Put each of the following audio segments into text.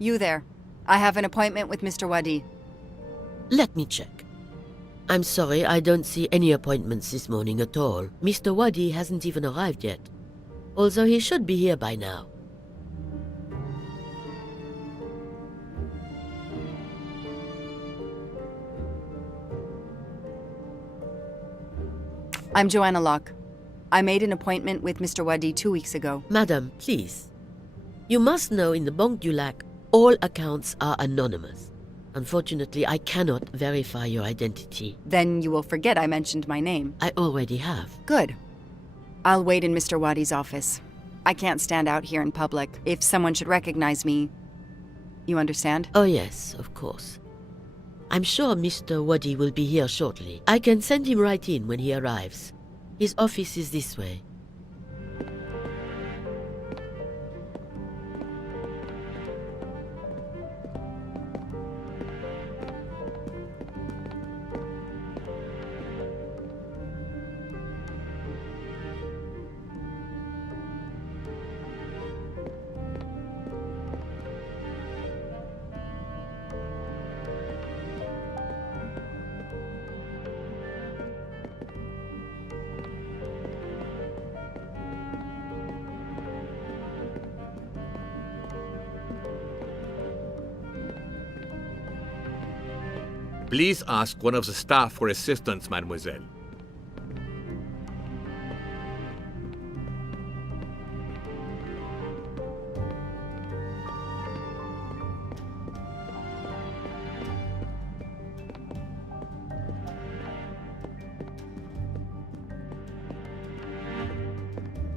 You there. I have an appointment with Mr. Wadi. Let me check. I'm sorry, I don't see any appointments this morning at all. Mr. Wadi hasn't even arrived yet, although he should be here by now. I'm Joanna Locke. I made an appointment with Mr. Wadi 2 weeks ago. Madam, please. You must know in the Banque du Lac, all accounts are anonymous. Unfortunately, I cannot verify your identity. Then you will forget I mentioned my name. I already have. Good. I'll wait in Mr. Wadi's office. I can't stand out here in public. If someone should recognize me, you understand? Oh yes, of course. I'm sure Mr. Wadi will be here shortly. I can send him right in when he arrives. His office is this way. Please ask one of the staff for assistance, mademoiselle.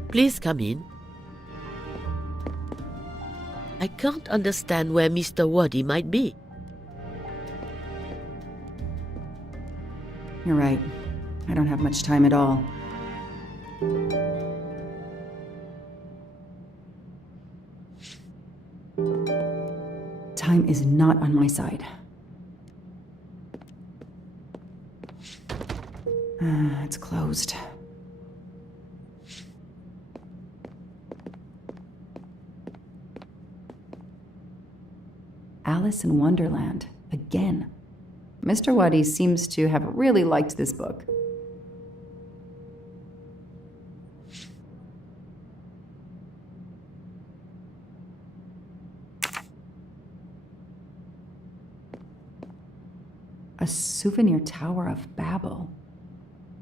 Please come in. I can't understand where Mr. Wadi might be. You're right. I don't have much time at all. Time is not on my side. It's closed. Alice in Wonderland, again. Mr. Wadi seems to have really liked this book. A souvenir Tower of Babel.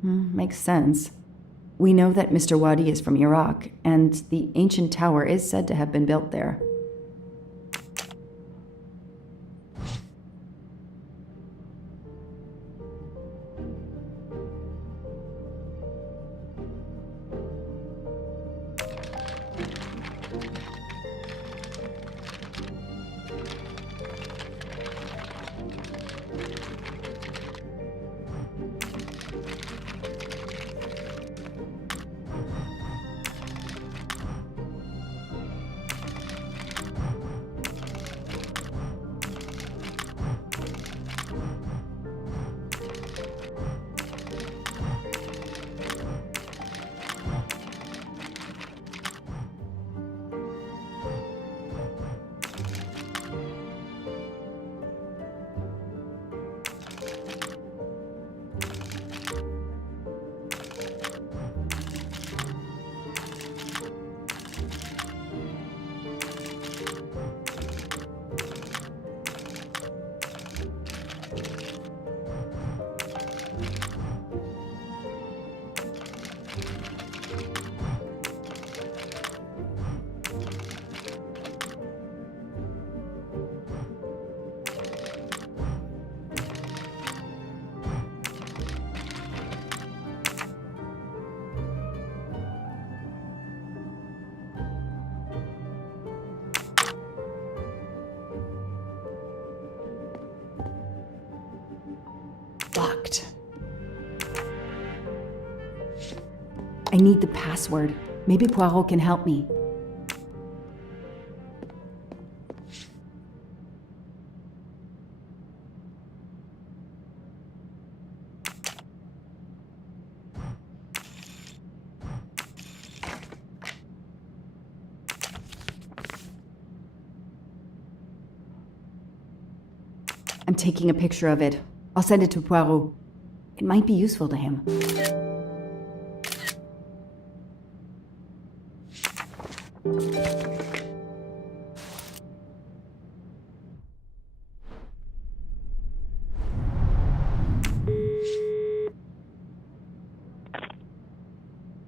Makes sense. We know that Mr. Wadi is from Iraq, and the ancient tower is said to have been built there. Locked. I need the password. Maybe Poirot can help me. taking a picture of it. I'll send it to Poirot. It might be useful to him.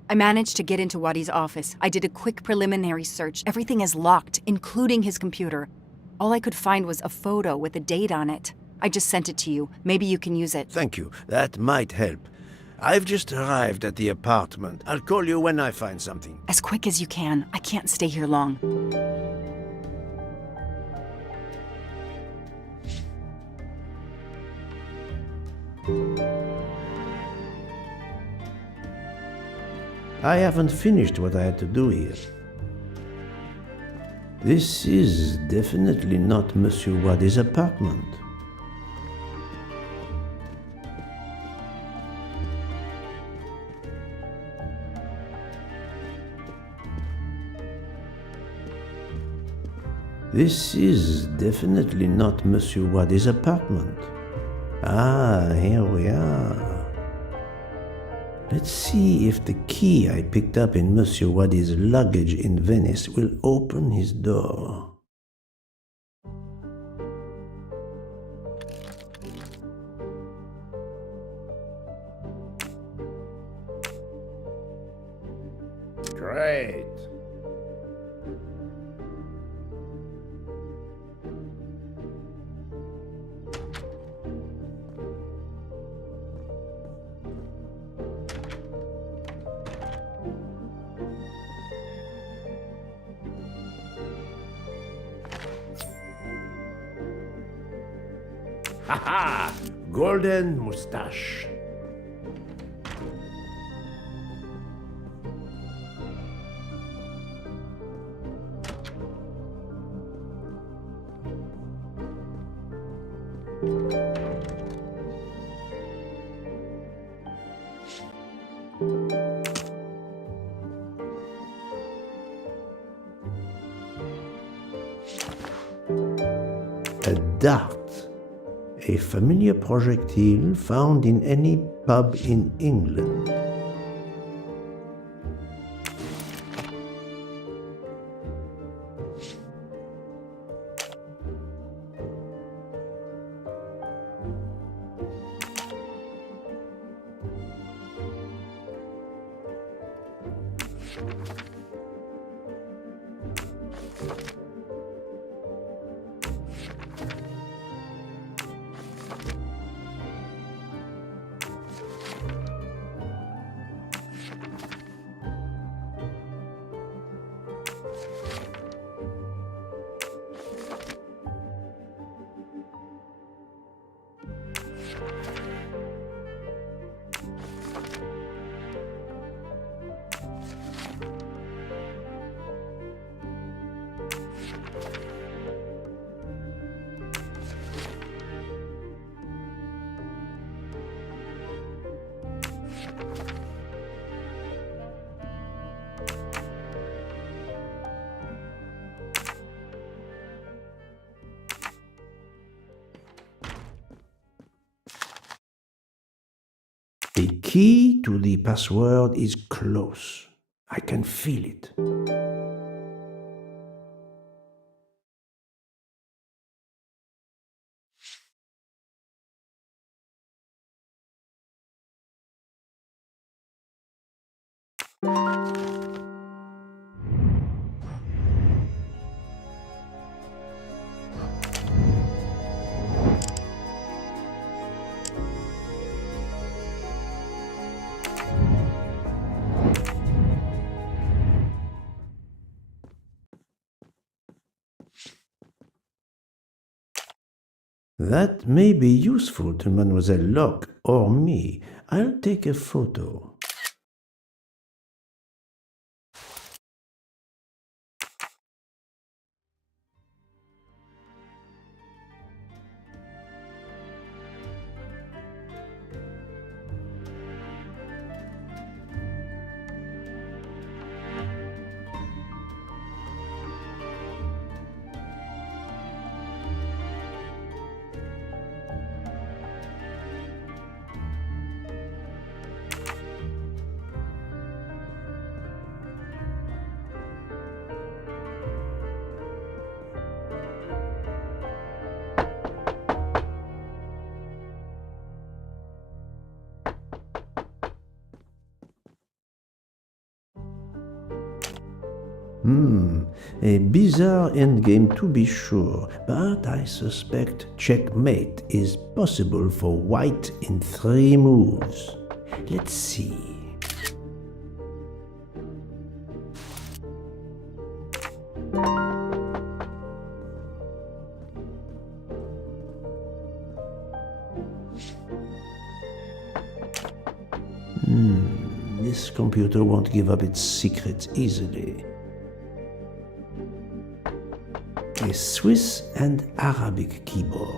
I managed to get into Wadi's office. I did a quick preliminary search. Everything is locked, including his computer. All I could find was a photo with a date on it. I just sent it to you. Maybe you can use it. Thank you. That might help. I've just arrived at the apartment. I'll call you when I find something. As quick as you can. I can't stay here long. I haven't finished what I had to do here. This is definitely not Monsieur Wadi's apartment. This is definitely not Monsieur Wadi's apartment. Ah, here we are. Let's see if the key I picked up in Monsieur Wadi's luggage in Venice will open his door. Great. Haha! Golden mustache. A dart. A familiar projectile found in any pub in England. The key to the password is close. I can feel it. That may be useful to Mademoiselle Locke or me. I'll take a photo. A bizarre endgame to be sure, but I suspect checkmate is possible for white in 3 moves. Let's see. This computer won't give up its secrets easily. A Swiss and Arabic keyboard.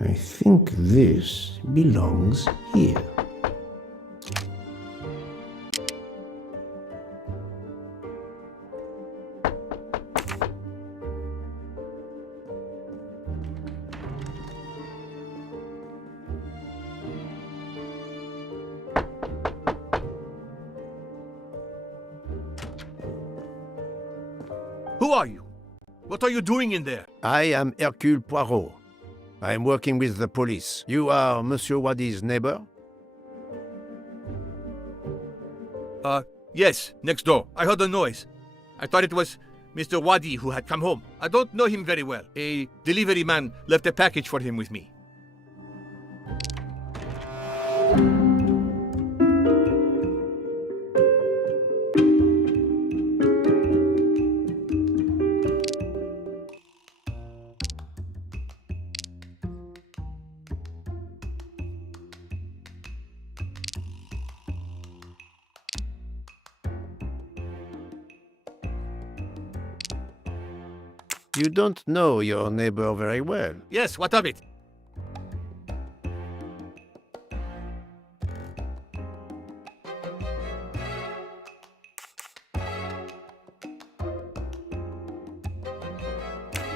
I think this belongs here. Who are you? What are you doing in there? I am Hercule Poirot. I am working with the police. You are Monsieur Wadi's neighbor? Yes, next door. I heard a noise. I thought it was Mr. Wadi who had come home. I don't know him very well. A delivery man left a package for him with me. You don't know your neighbor very well. Yes, what of it?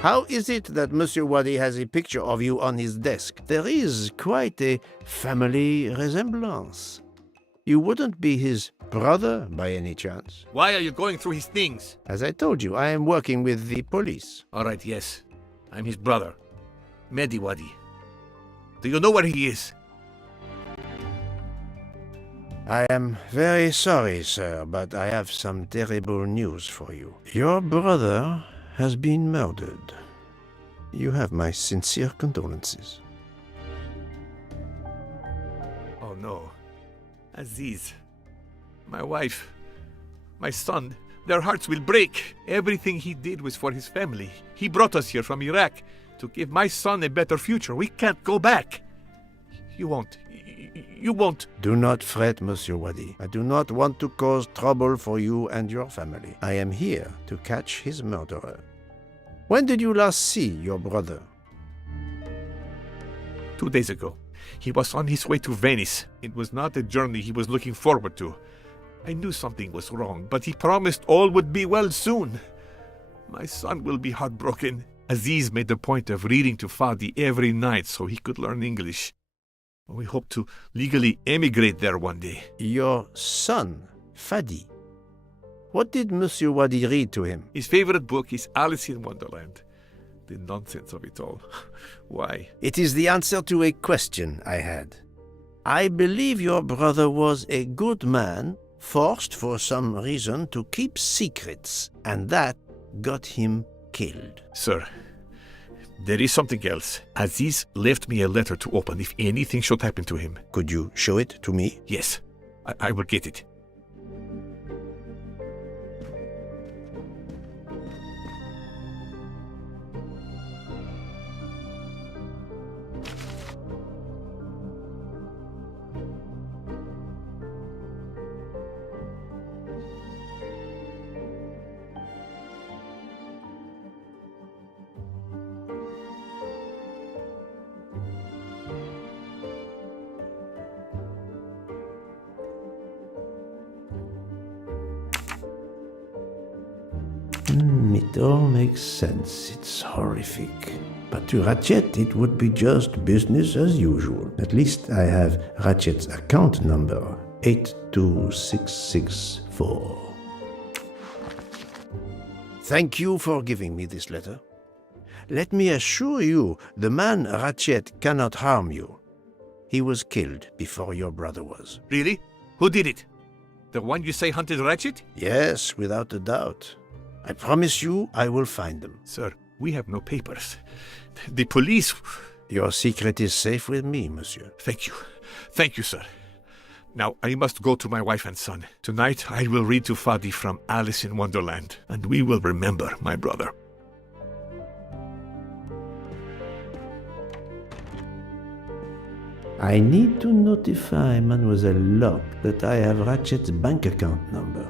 How is it that Monsieur Wadi has a picture of you on his desk? There is quite a family resemblance. You wouldn't be his brother by any chance? Why are you going through his things? As I told you, I am working with the police. All right, yes. I'm his brother, Mehdi Wadi. Do you know where he is? I am very sorry, sir, but I have some terrible news for you. Your brother has been murdered. You have my sincere condolences. Oh no. Aziz, my wife, my son, their hearts will break. Everything he did was for his family. He brought us here from Iraq to give my son a better future. We can't go back. You won't. Do not fret, Monsieur Wadi. I do not want to cause trouble for you and your family. I am here to catch his murderer. When did you last see your brother? 2 days ago. He was on his way to Venice. It was not a journey he was looking forward to. I knew something was wrong, but he promised all would be well soon. My son will be heartbroken. Aziz made a point of reading to Fadi every night so he could learn English. We hope to legally emigrate there one day. Your son, Fadi. What did Monsieur Wadi read to him? His favorite book is Alice in Wonderland. The nonsense of it all. Why? It is the answer to a question I had. I believe your brother was a good man, forced for some reason to keep secrets, and that got him killed. Sir, there is something else. Aziz left me a letter to open if anything should happen to him. Could you show it to me? Yes, I will get it. It all makes sense. It's horrific. But to Ratchet, it would be just business as usual. At least I have Ratchet's account number, 82664. Thank you for giving me this letter. Let me assure you, the man Ratchet cannot harm you. He was killed before your brother was. Really? Who did it? The one you say hunted Ratchet? Yes, without a doubt. I promise you I will find them. Sir, we have no papers. The police... Your secret is safe with me, monsieur. Thank you. Thank you, sir. Now, I must go to my wife and son. Tonight, I will read to Fadi from Alice in Wonderland, and we will remember my brother. I need to notify Mademoiselle Locke that I have Ratchet's bank account number.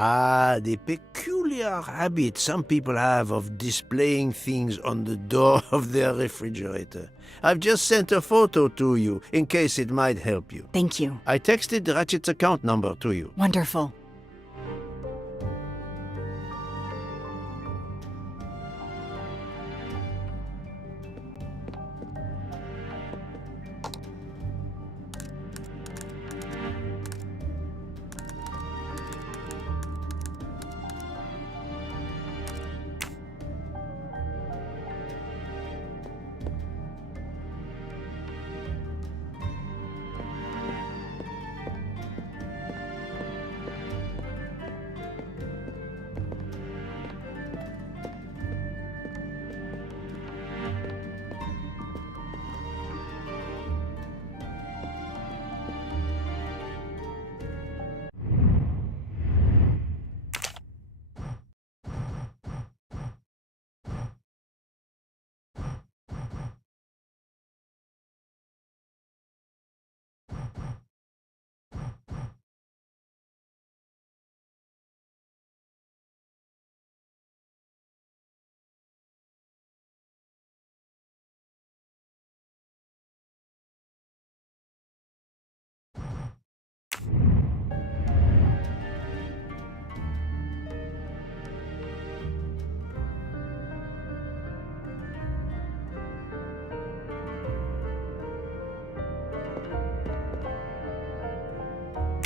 Ah, the peculiar habit some people have of displaying things on the door of their refrigerator. I've just sent a photo to you, in case it might help you. Thank you. I texted Ratchet's account number to you. Wonderful.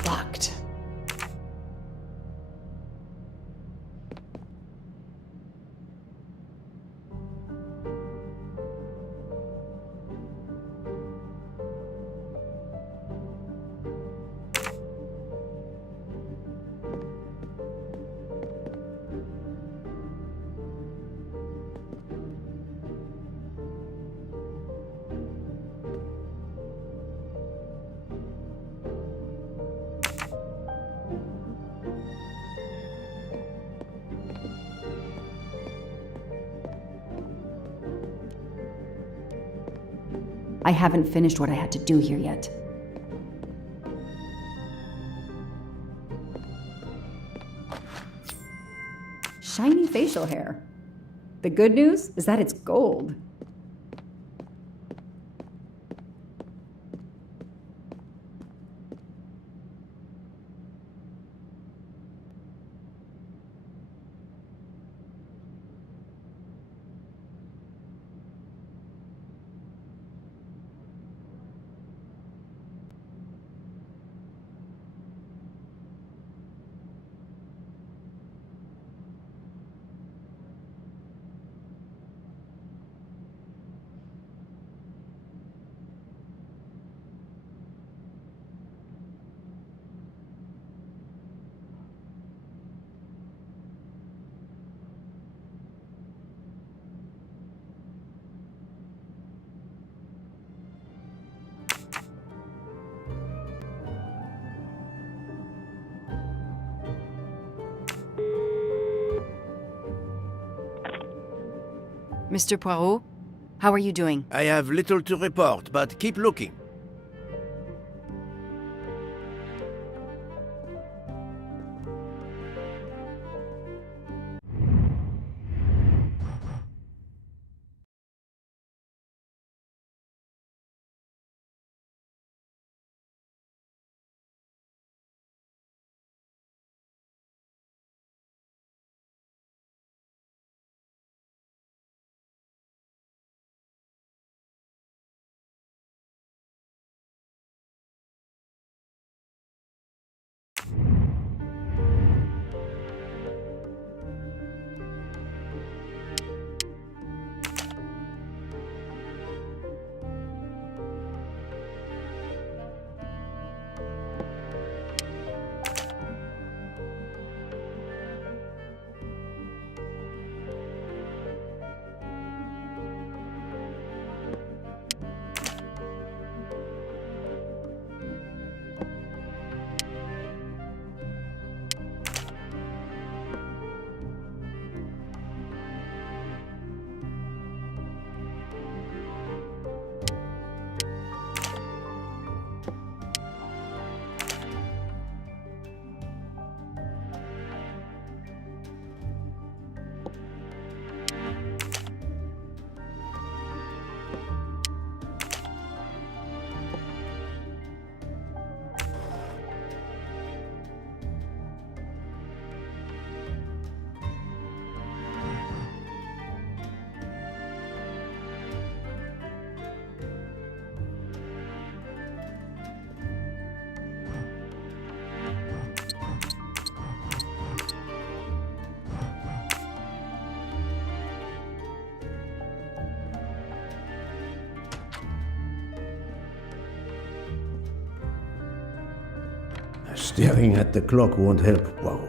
Locked. I haven't finished what I had to do here yet. Shiny facial hair. The good news is that it's gold. Mr. Poirot, how are you doing? I have little to report, but keep looking. Staring at the clock won't help, Poirot.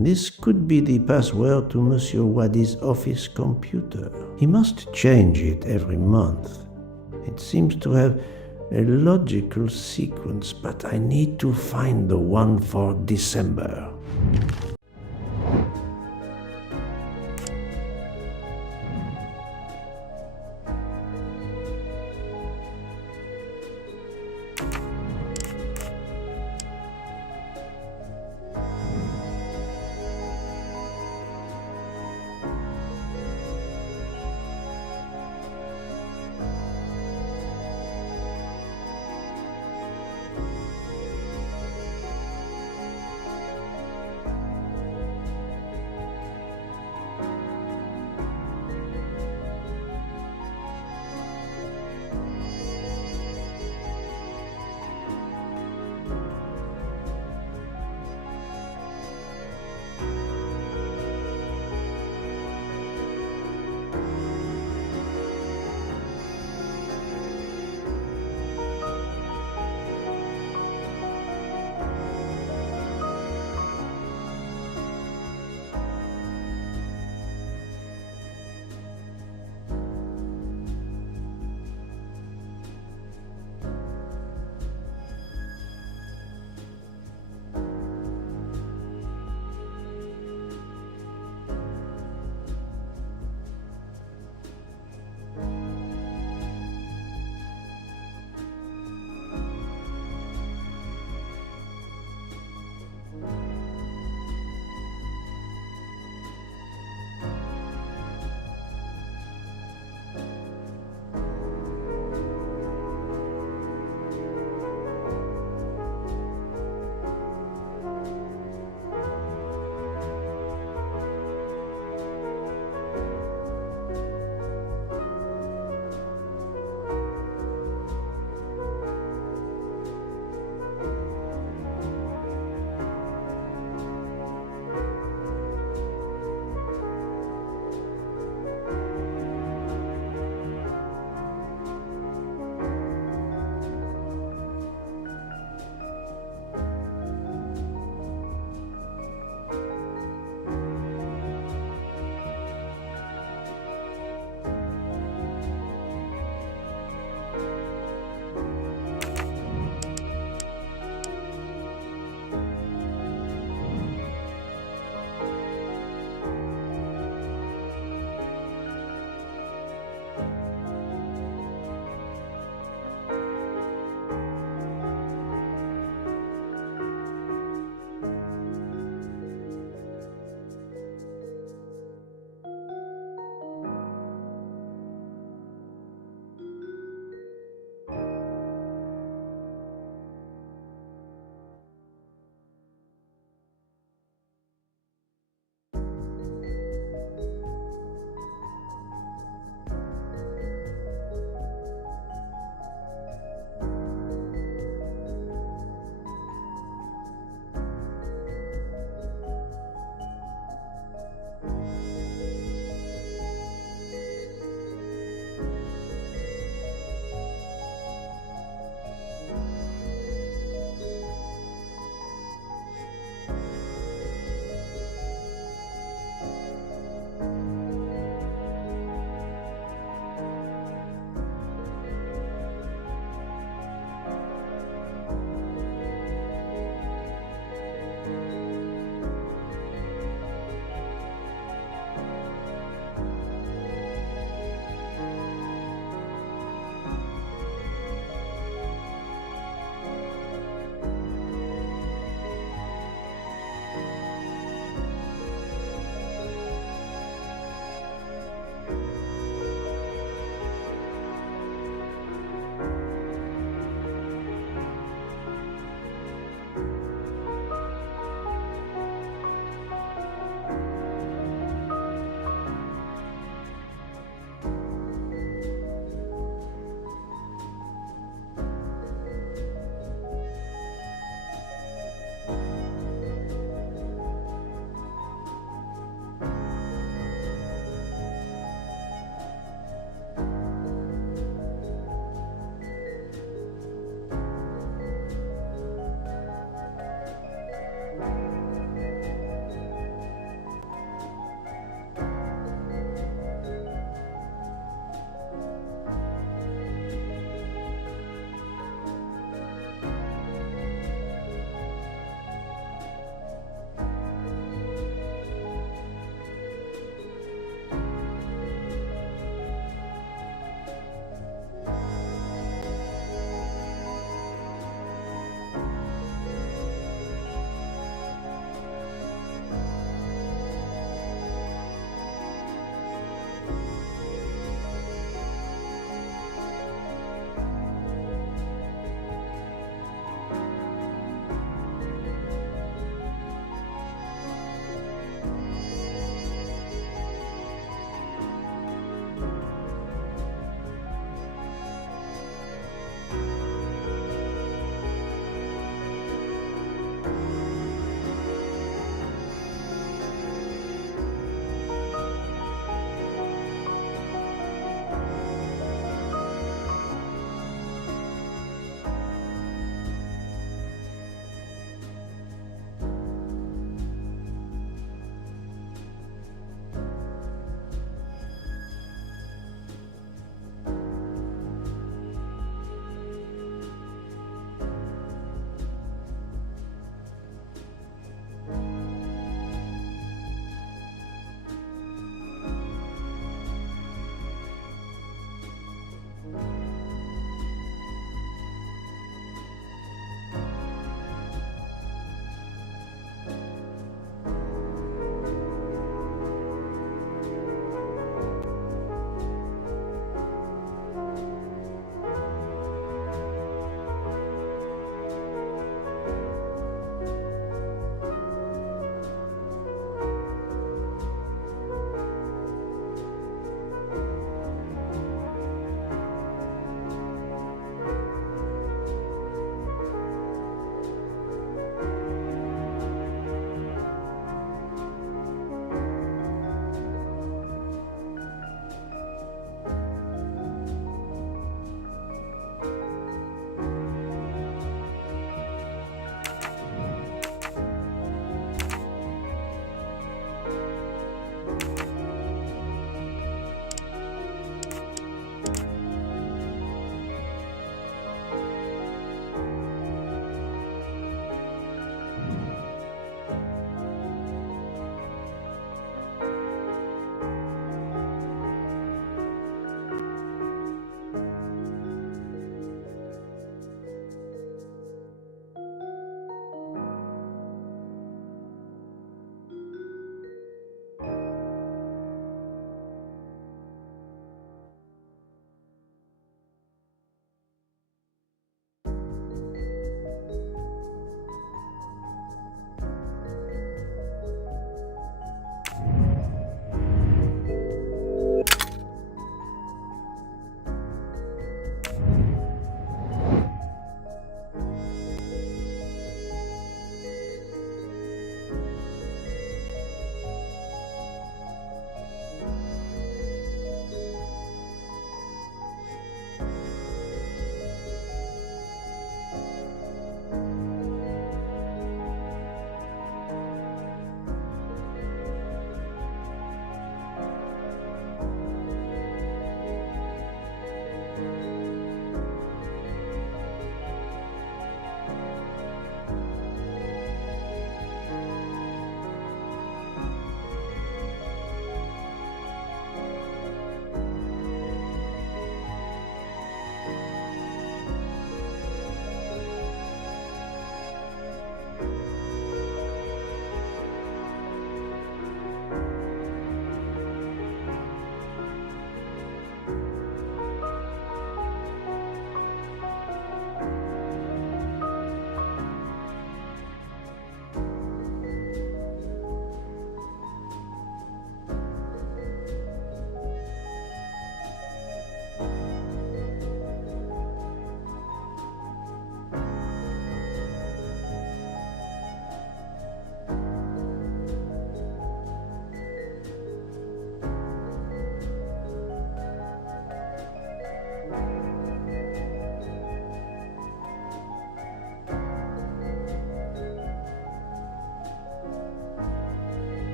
This could be the password to Monsieur Wadi's office computer. He must change it every month. It seems to have a logical sequence, but I need to find the one for December.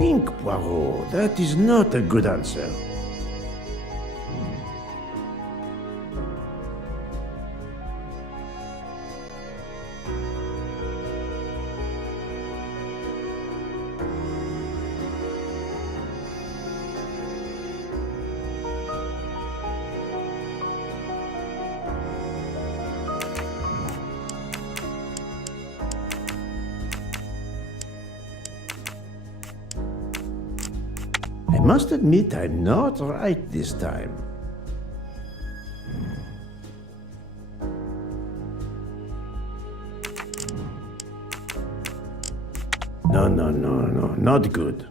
think, Poirot. That is not a good answer. I must admit I'm not right this time. No, not good.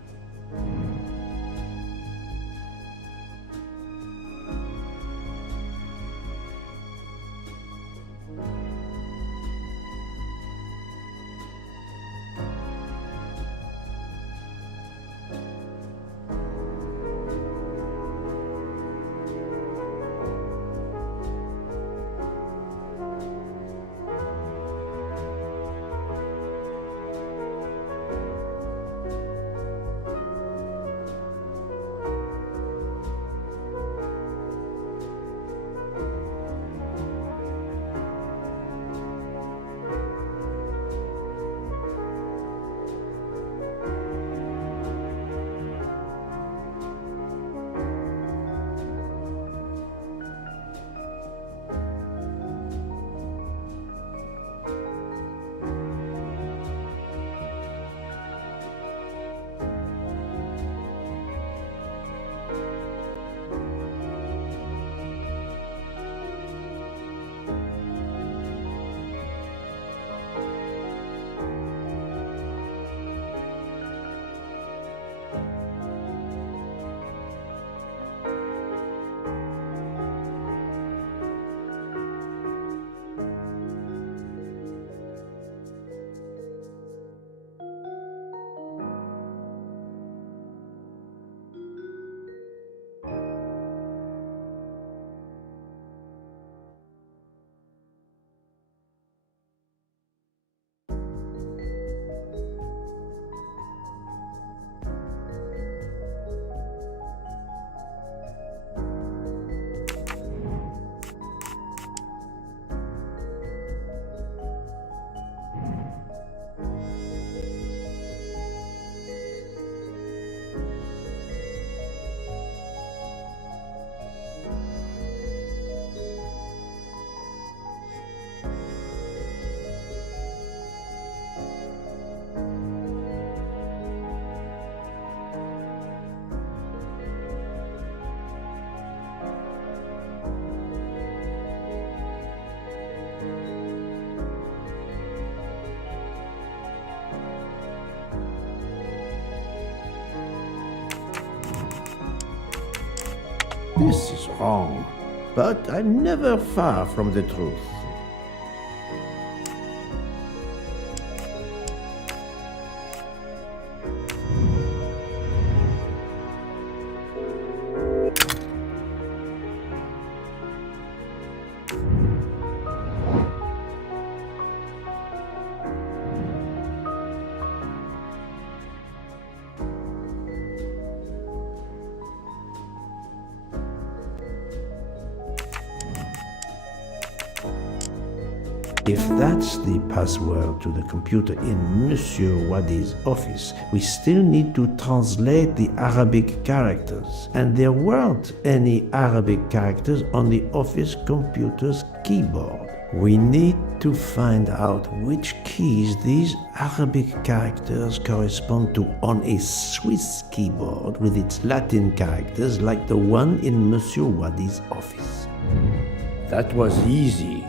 This is wrong, but I'm never far from the truth. If that's the password to the computer in Monsieur Wadi's office, we still need to translate the Arabic characters. And there weren't any Arabic characters on the office computer's keyboard. We need to find out which keys these Arabic characters correspond to on a Swiss keyboard with its Latin characters like the one in Monsieur Wadi's office. That was easy.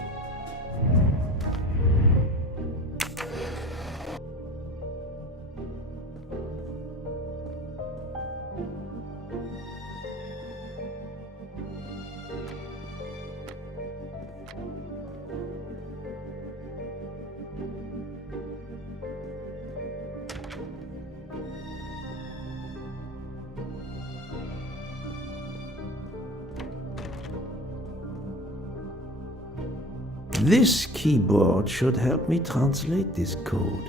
This keyboard should help me translate this code.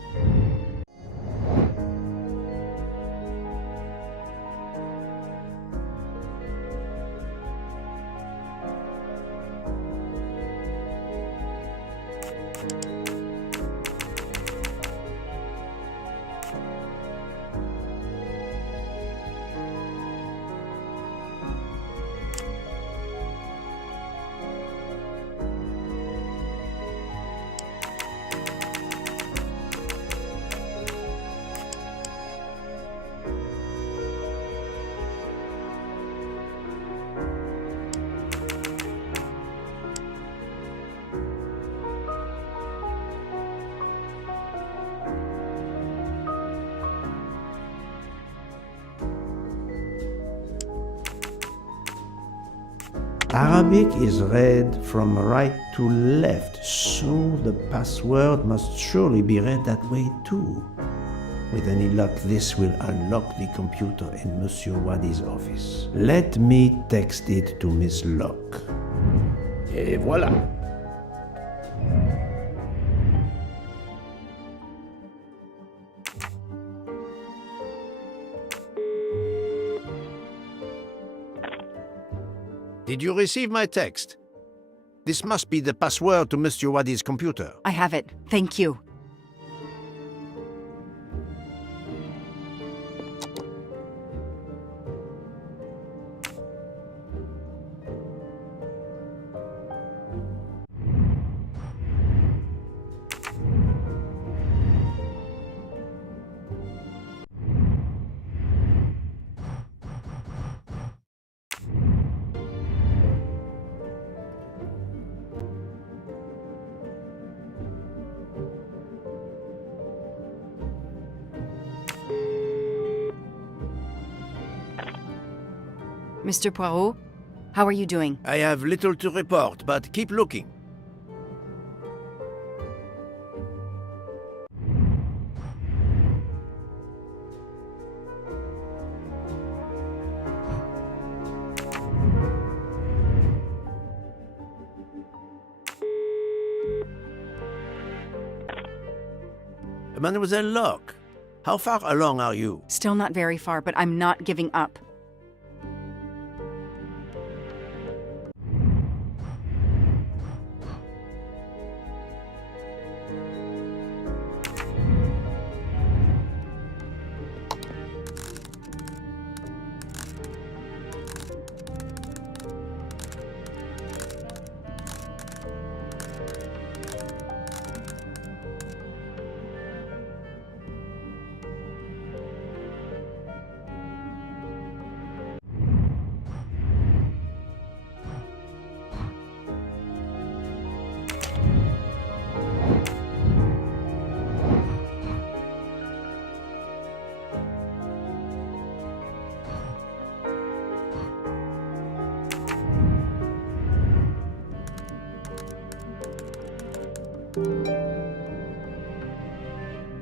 Arabic is read from right to left, so the password must surely be read that way too. With any luck, this will unlock the computer in Monsieur Wadi's office. Let me text it to Miss Locke. Et voilà. Did you receive my text? This must be the password to Monsieur Wadi's computer. I have it. Thank you. Mr. Poirot, how are you doing? I have little to report, but keep looking. Mademoiselle Locke, how far along are you? Still not very far, but I'm not giving up.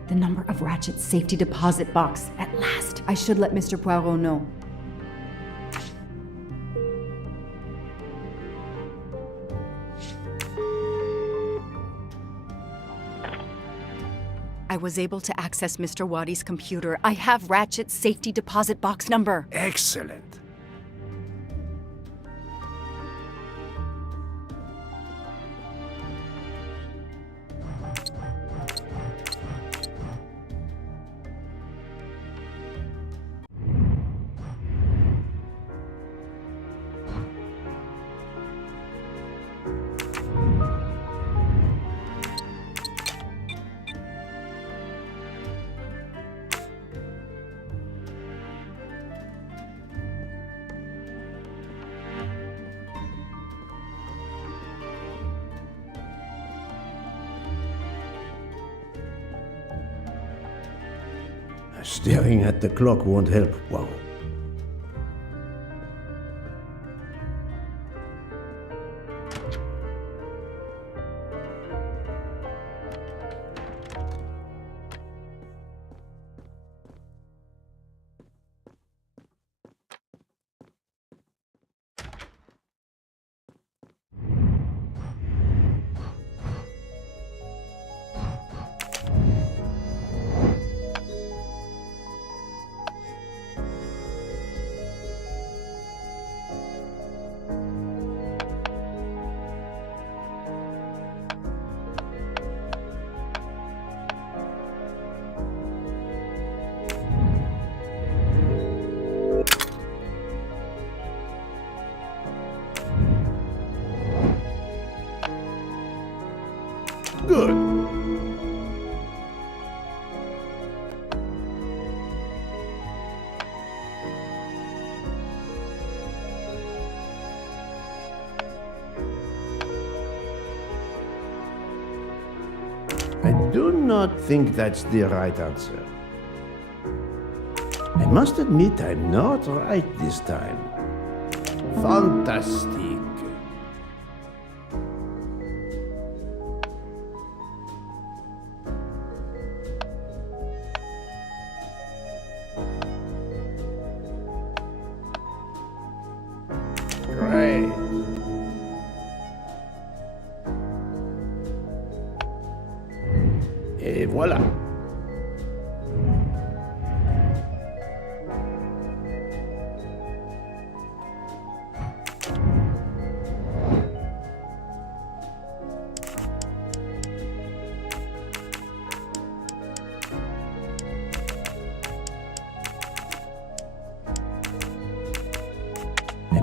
The number of Ratchet's safety deposit box. At last! I should let Mr. Poirot know. I was able to access Mr. Wadi's computer. I have Ratchet's safety deposit box number. Excellent. Staring at the clock won't help, Poirot. Good. I do not think that's the right answer. I must admit I'm not right this time. Fantastic.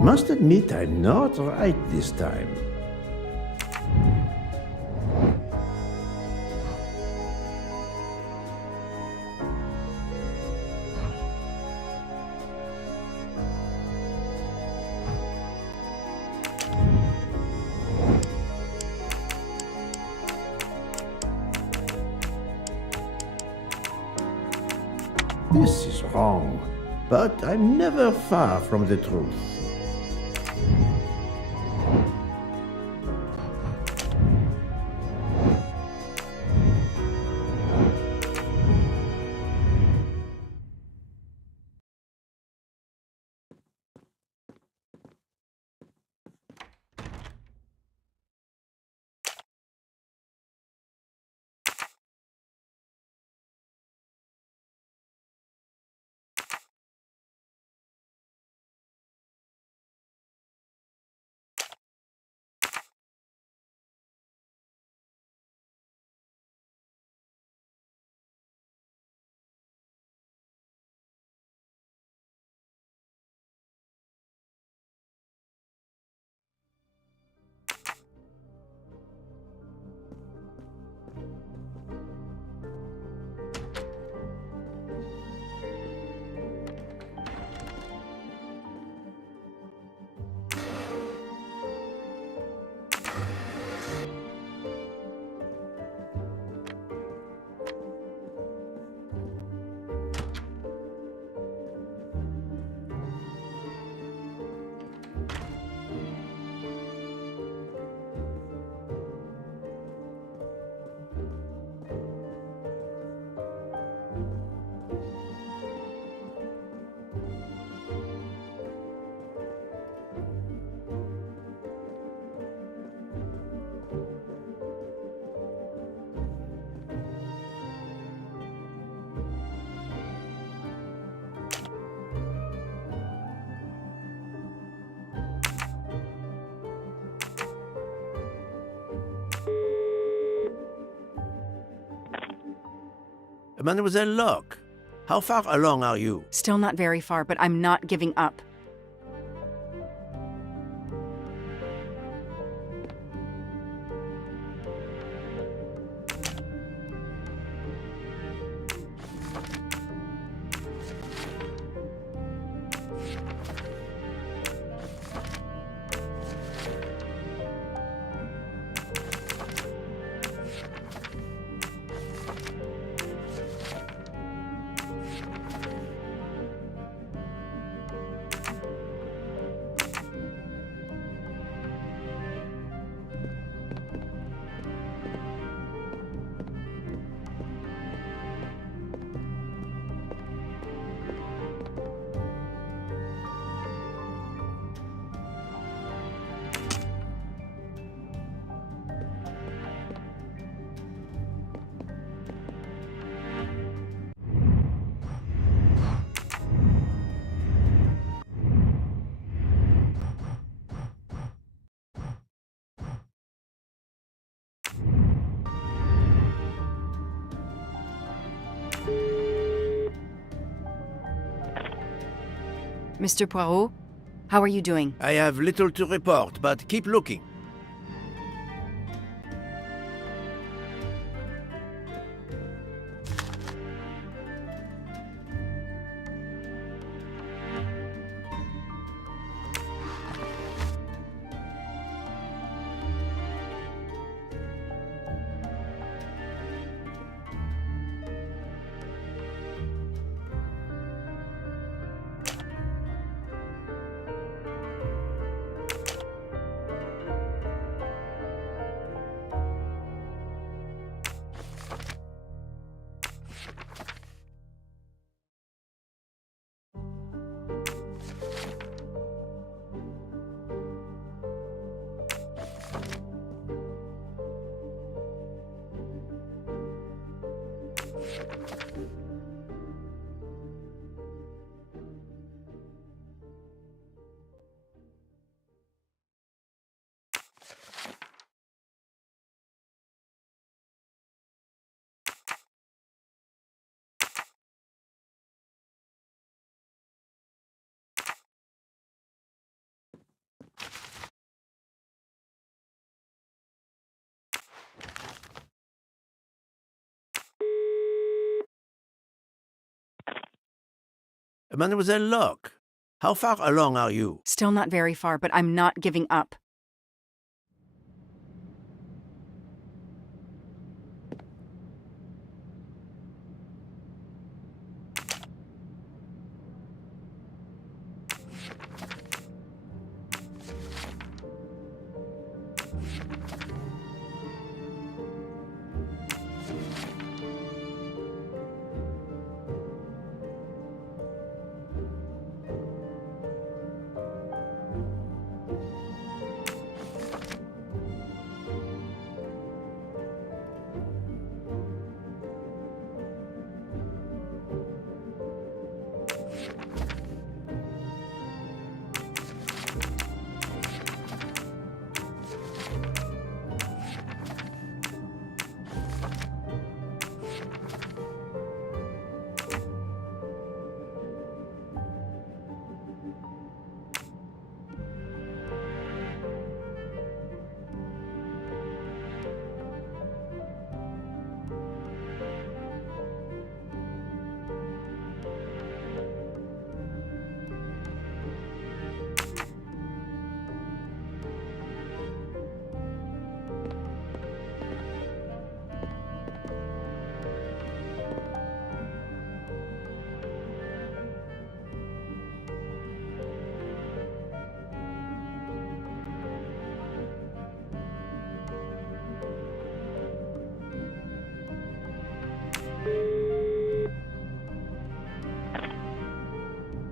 must admit I'm not right this time. This is wrong, but I'm never far from the truth. Mademoiselle Locke, how far along are you? Still not very far, but I'm not giving up. Mr. Poirot, how are you doing? I have little to report, but keep looking. Mademoiselle Locke, how far along are you? Still not very far, but I'm not giving up.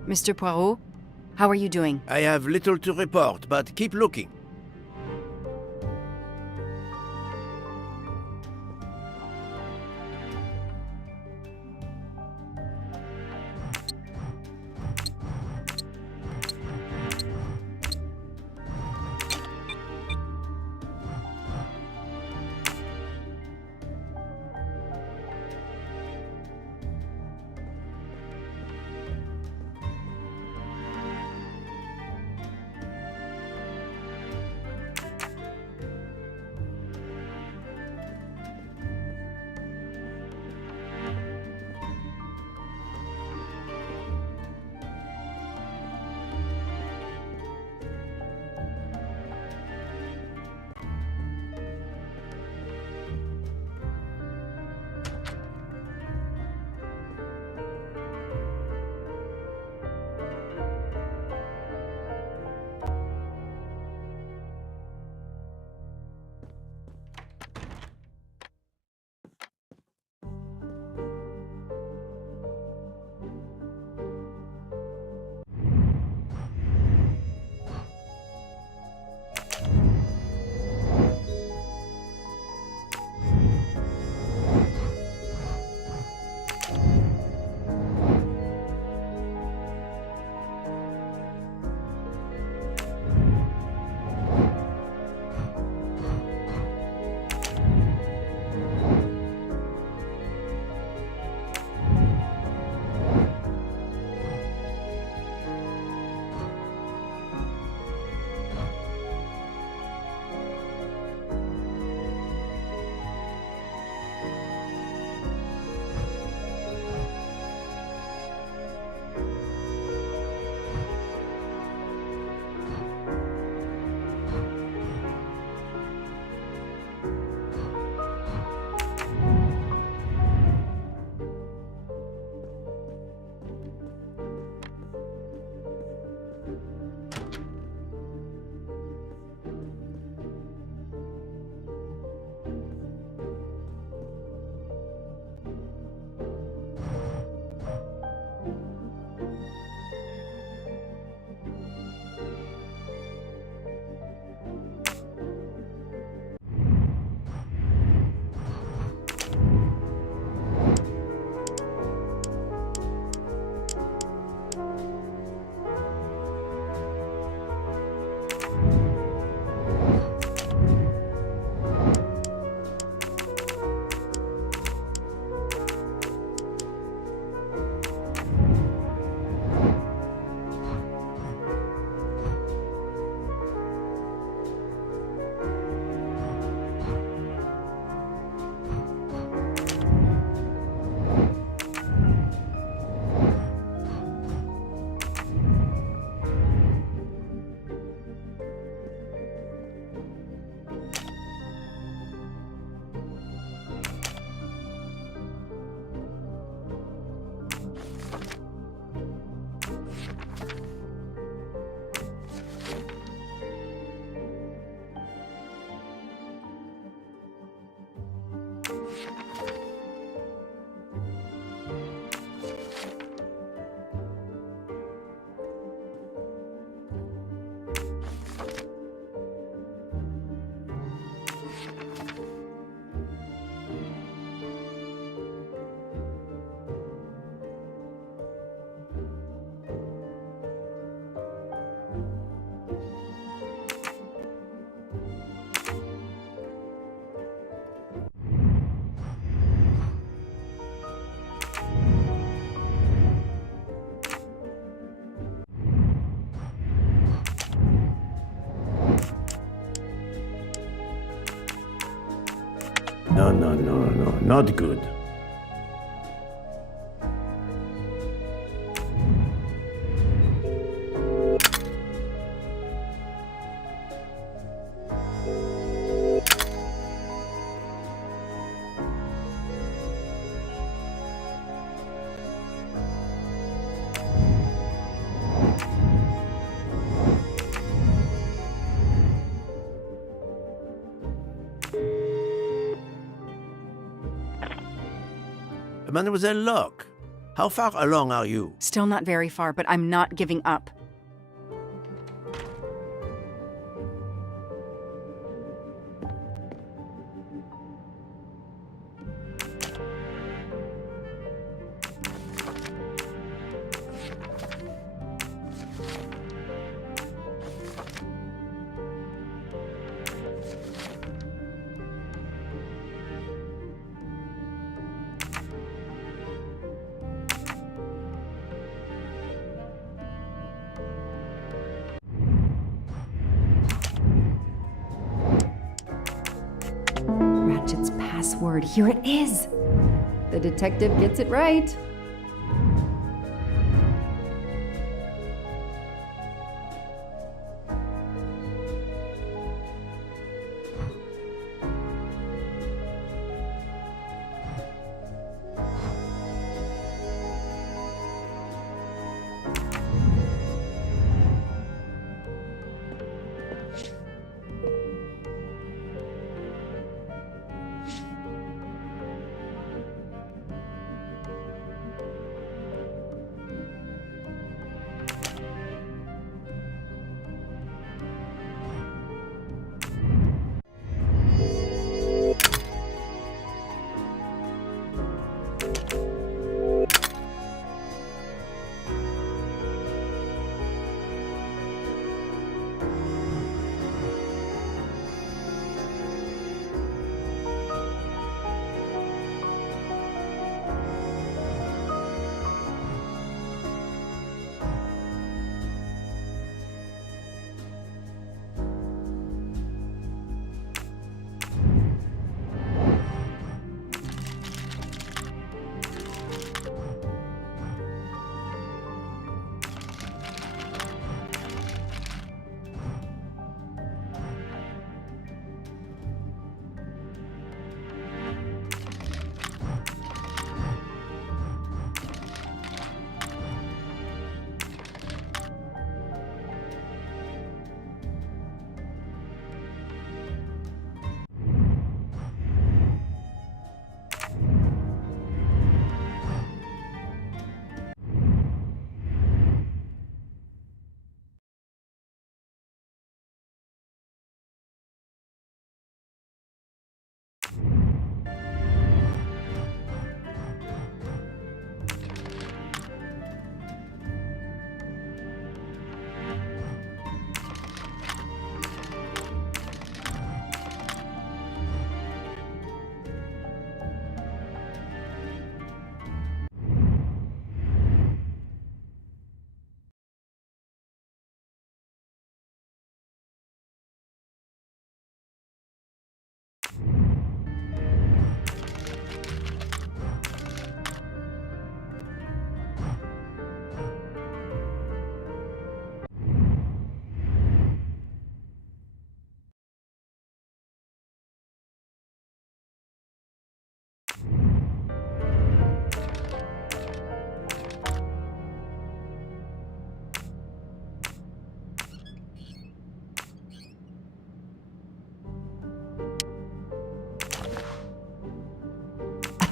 Mr. Poirot, how are you doing? I have little to report, but keep looking. No, not good. Mademoiselle Locke, how far along are you? Still not very far, but I'm not giving up. Ratchet's password. Here it is. The detective gets it right.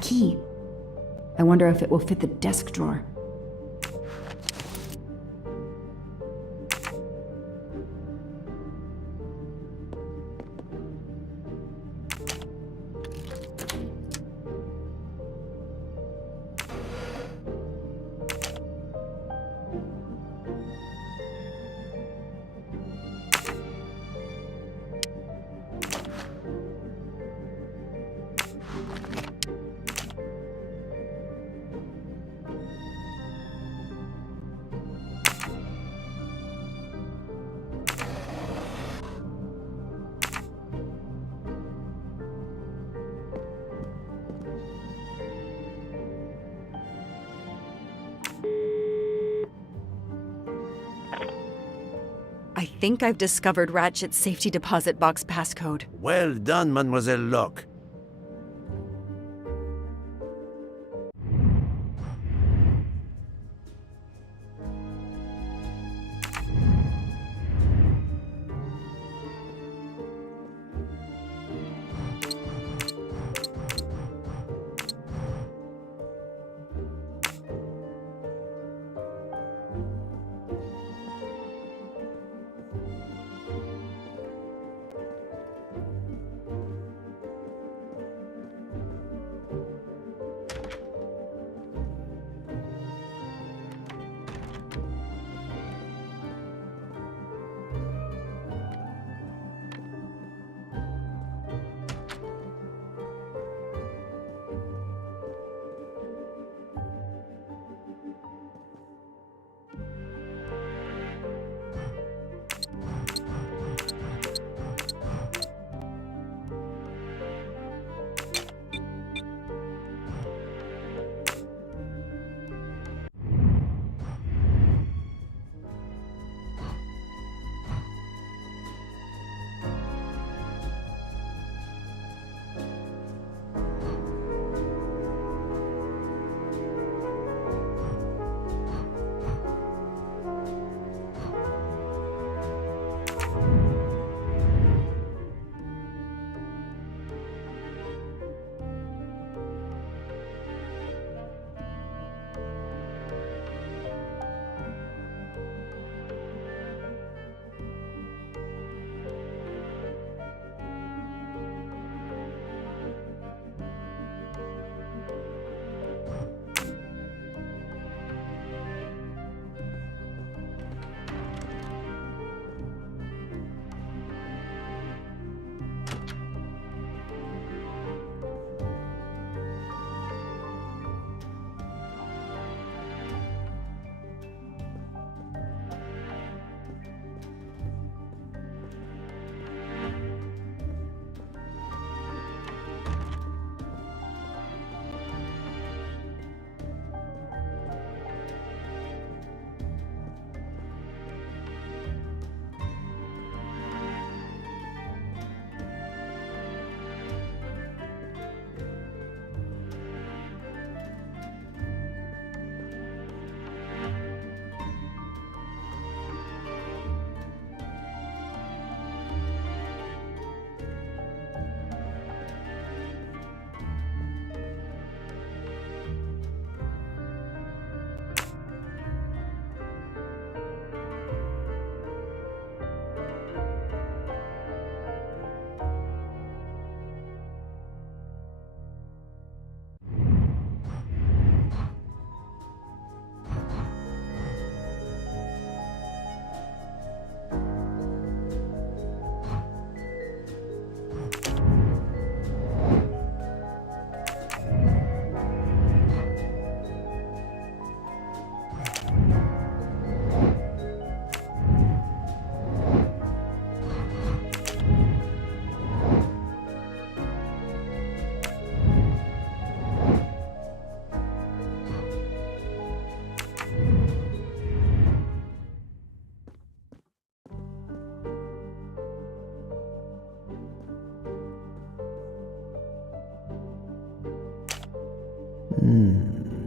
Key. I wonder if it will fit the desk drawer. I think I've discovered Ratchet's safety deposit box passcode. Well done, Mademoiselle Locke.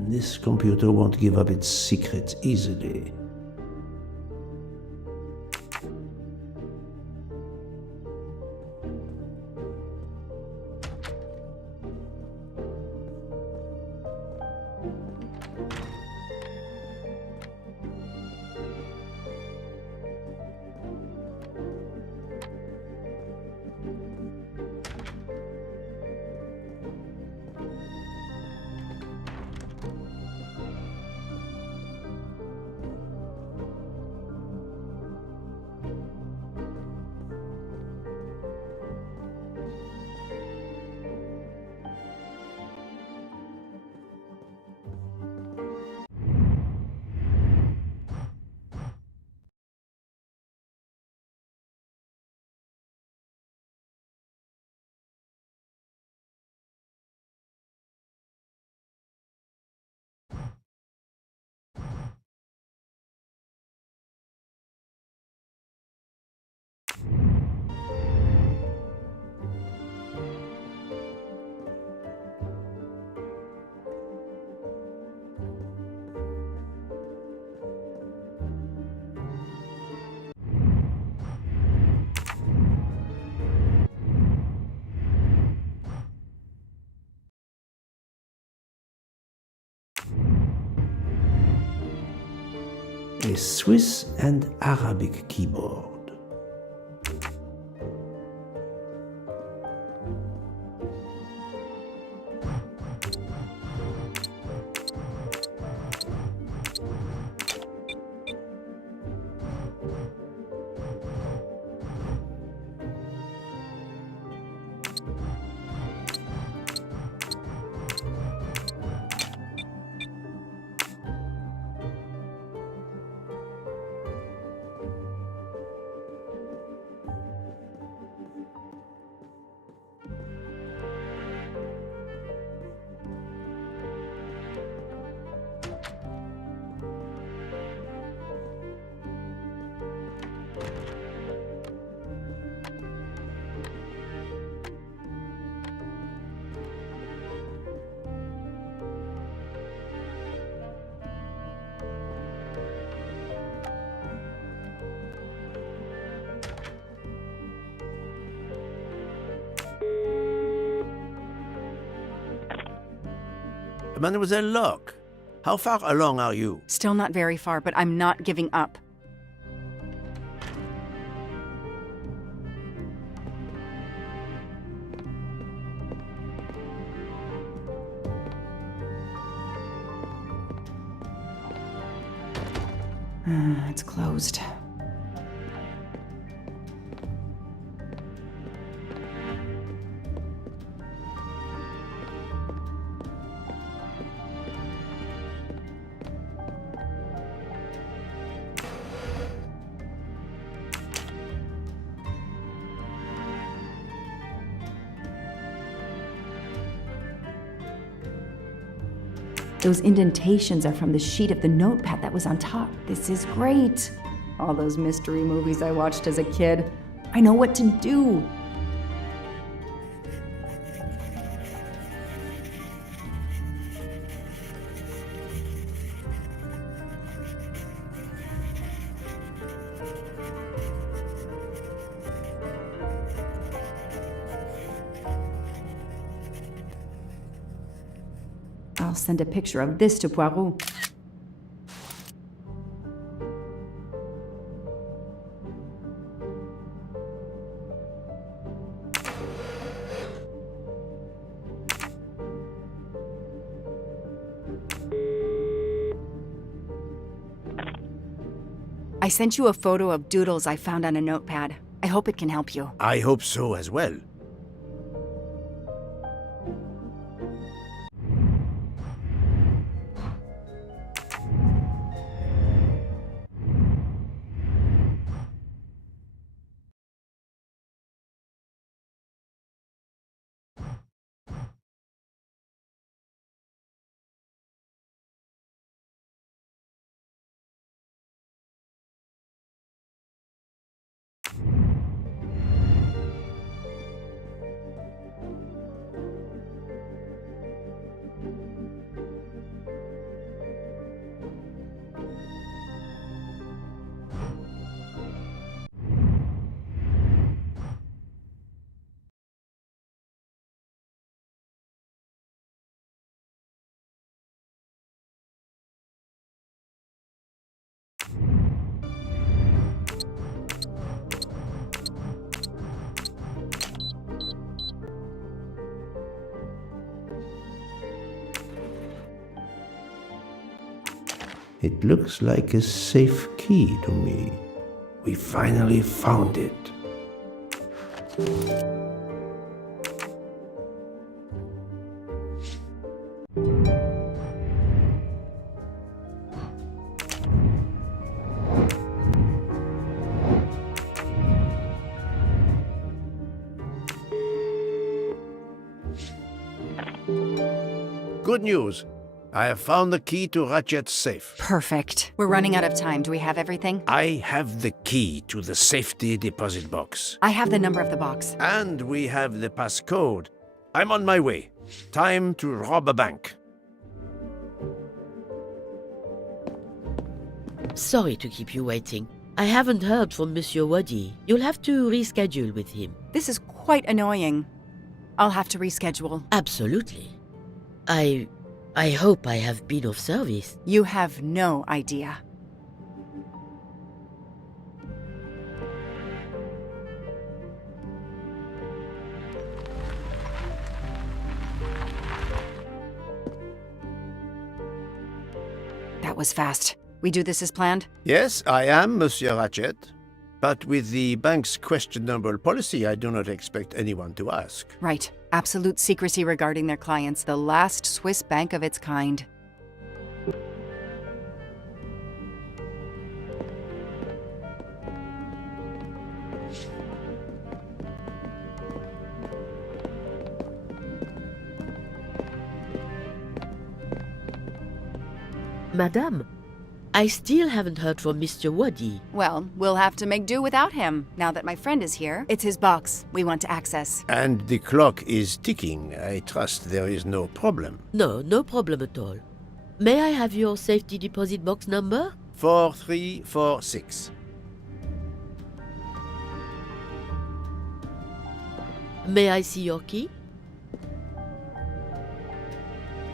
This computer won't give up its secrets easily. A Swiss and Arabic keyboard. Mademoiselle Locke, how far along are you? Still not very far, but I'm not giving up. It's closed. Those indentations are from the sheet of the notepad that was on top. This is great. All those mystery movies I watched as a kid. I know what to do. I'll send a picture of this to Poirot. I sent you a photo of doodles I found on a notepad. I hope it can help you. I hope so as well. It looks like a safe key to me. We finally found it. Good news. I have found the key to Ratchet's safe. Perfect. We're running out of time. Do we have everything? I have the key to the safety deposit box. I have the number of the box. And we have the passcode. I'm on my way. Time to rob a bank. Sorry to keep you waiting. I haven't heard from Monsieur Wadi. You'll have to reschedule with him. This is quite annoying. I'll have to reschedule. Absolutely. I hope I have been of service. You have no idea. That was fast. We do this as planned? Yes, I am Monsieur Ratchet. But with the bank's questionable policy, I do not expect anyone to ask. Right. Absolute secrecy regarding their clients. The last Swiss bank of its kind. Madame, I still haven't heard from Mr. Wadi. Well, we'll have to make do without him. Now that my friend is here, it's his box we want to access. And the clock is ticking. I trust there is no problem. No problem at all. May I have your safety deposit box number? 4346. May I see your key?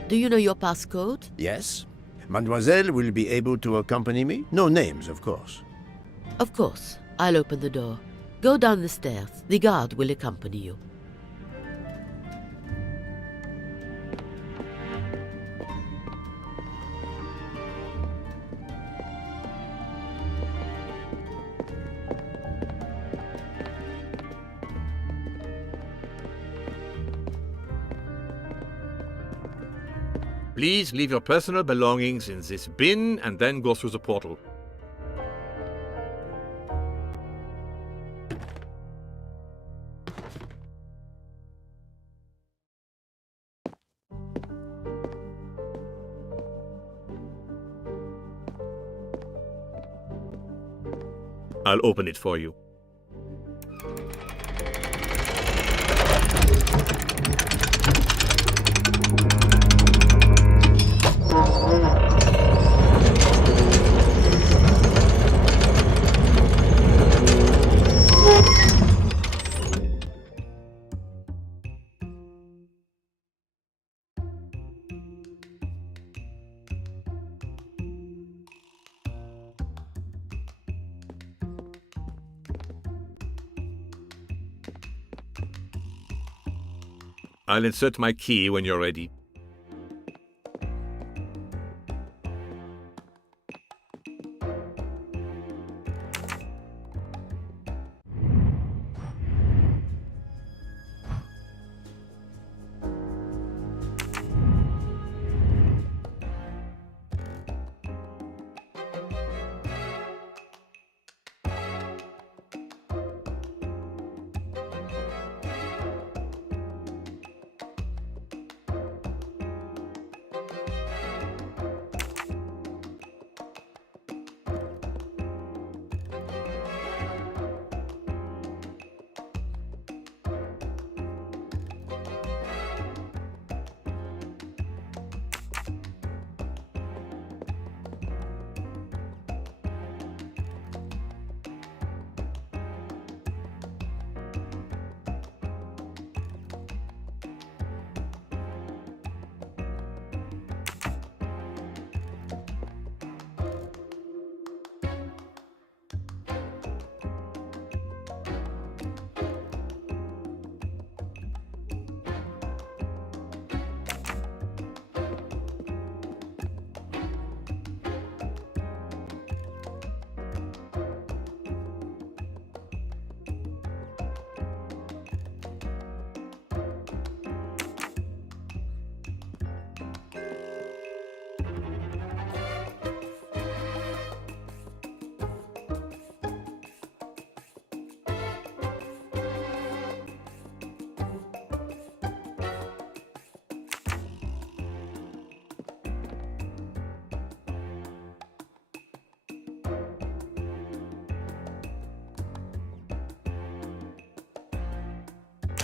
Do you know your passcode? Yes. Mademoiselle will be able to accompany me? No names, of course. Of course. I'll open the door. Go down the stairs. The guard will accompany you. Please leave your personal belongings in this bin and then go through the portal. I'll open it for you. I'll insert my key when you're ready.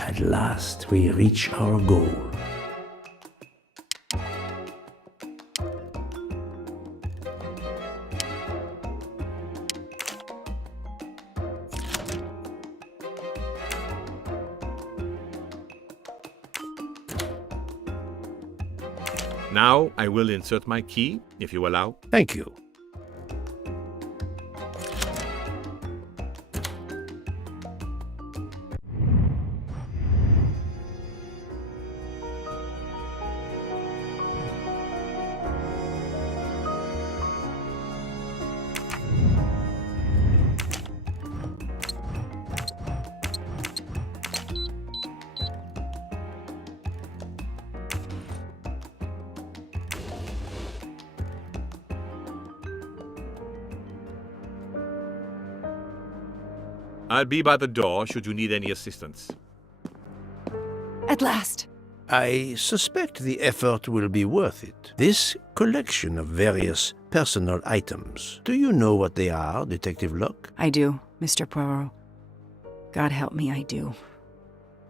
At last, we reach our goal. Now I will insert my key, if you allow. Thank you. I'll be by the door should you need any assistance. At last! I suspect the effort will be worth it. This collection of various personal items. Do you know what they are, Detective Locke? I do, Mr. Poirot. God help me, I do.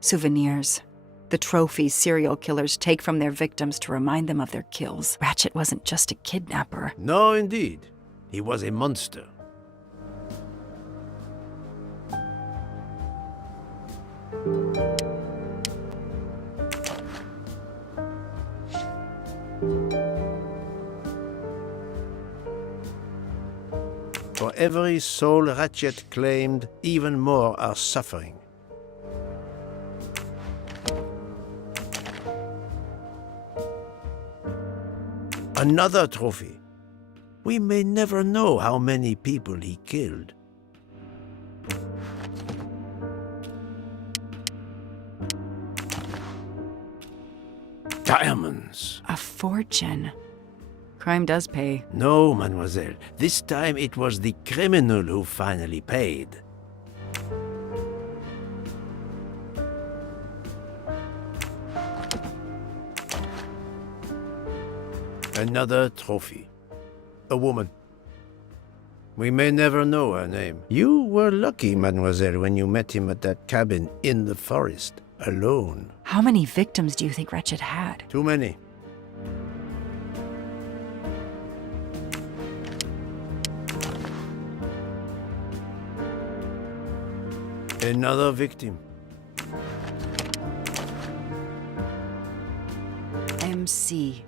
Souvenirs. The trophies serial killers take from their victims to remind them of their kills. Ratchet wasn't just a kidnapper. No, indeed. He was a monster. For every soul Ratchet claimed, even more are suffering. Another trophy. We may never know how many people he killed. Diamonds. A fortune. Crime does pay. No, mademoiselle. This time it was the criminal who finally paid. Another trophy. A woman. We may never know her name. You were lucky, mademoiselle, when you met him at that cabin in the forest, alone. How many victims do you think Ratchet had? Too many. Another victim. MC.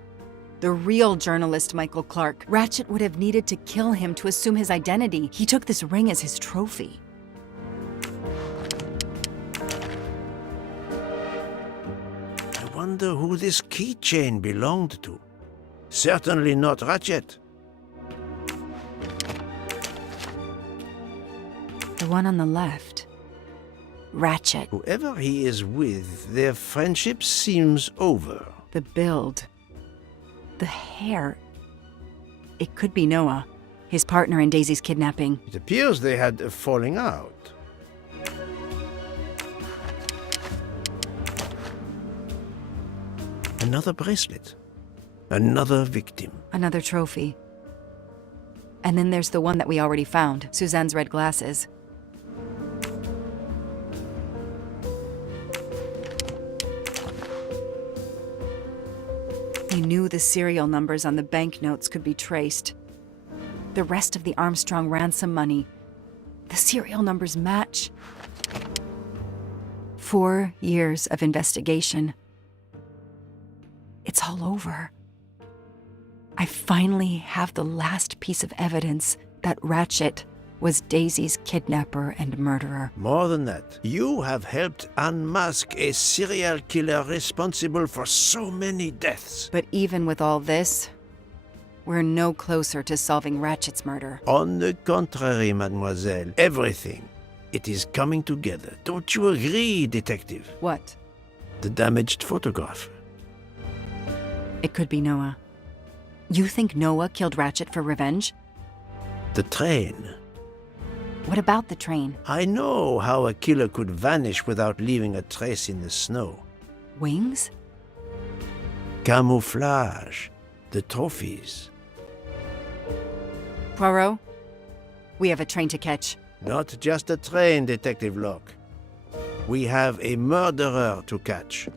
The real journalist Michael Clark. Ratchet would have needed to kill him to assume his identity. He took this ring as his trophy. I wonder who this keychain belonged to. Certainly not Ratchet. The one on the left. Ratchet. Whoever he is with, their friendship seems over. The build. The hair. It could be Noah, his partner in Daisy's kidnapping. It appears they had a falling out. Another bracelet. Another victim. Another trophy. And then there's the one that we already found, Suzanne's red glasses. We knew the serial numbers on the banknotes could be traced. The rest of the Armstrong ransom money. The serial numbers match. 4 years of investigation. It's all over. I finally have the last piece of evidence that Ratchet was Daisy's kidnapper and murderer. More than that, you have helped unmask a serial killer responsible for so many deaths. But even with all this, we're no closer to solving Ratchet's murder. On the contrary, mademoiselle, everything. It is coming together. Don't you agree, detective? What? The damaged photograph. It could be Noah. You think Noah killed Ratchet for revenge? The train. What about the train? I know how a killer could vanish without leaving a trace in the snow. Wings? Camouflage. The trophies. Poirot? We have a train to catch. Not just a train, Detective Locke. We have a murderer to catch.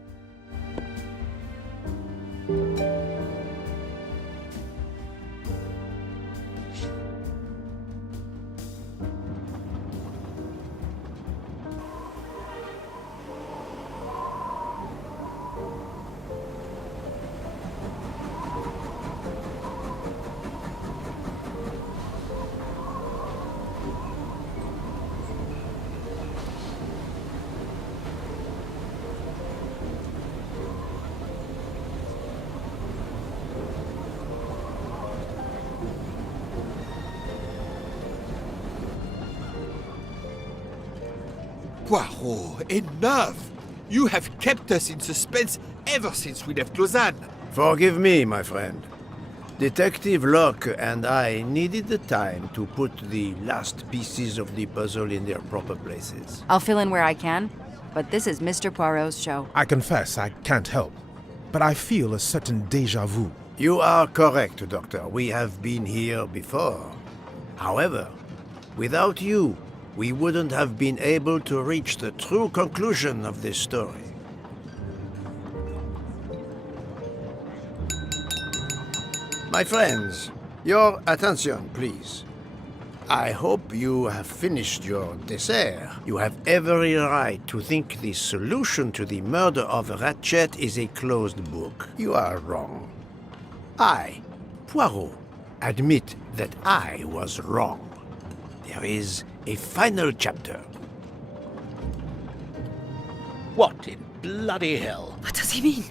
Poirot, enough! You have kept us in suspense ever since we left Lausanne. Forgive me, my friend. Detective Locke and I needed the time to put the last pieces of the puzzle in their proper places. I'll fill in where I can, but this is Mr. Poirot's show. I confess I can't help, but I feel a certain déjà vu. You are correct, Doctor. We have been here before. However, without you, we wouldn't have been able to reach the true conclusion of this story. My friends, your attention, please. I hope you have finished your dessert. You have every right to think the solution to the murder of Ratchet is a closed book. You are wrong. I, Poirot, admit that I was wrong. There is a final chapter. What in bloody hell? What does he mean?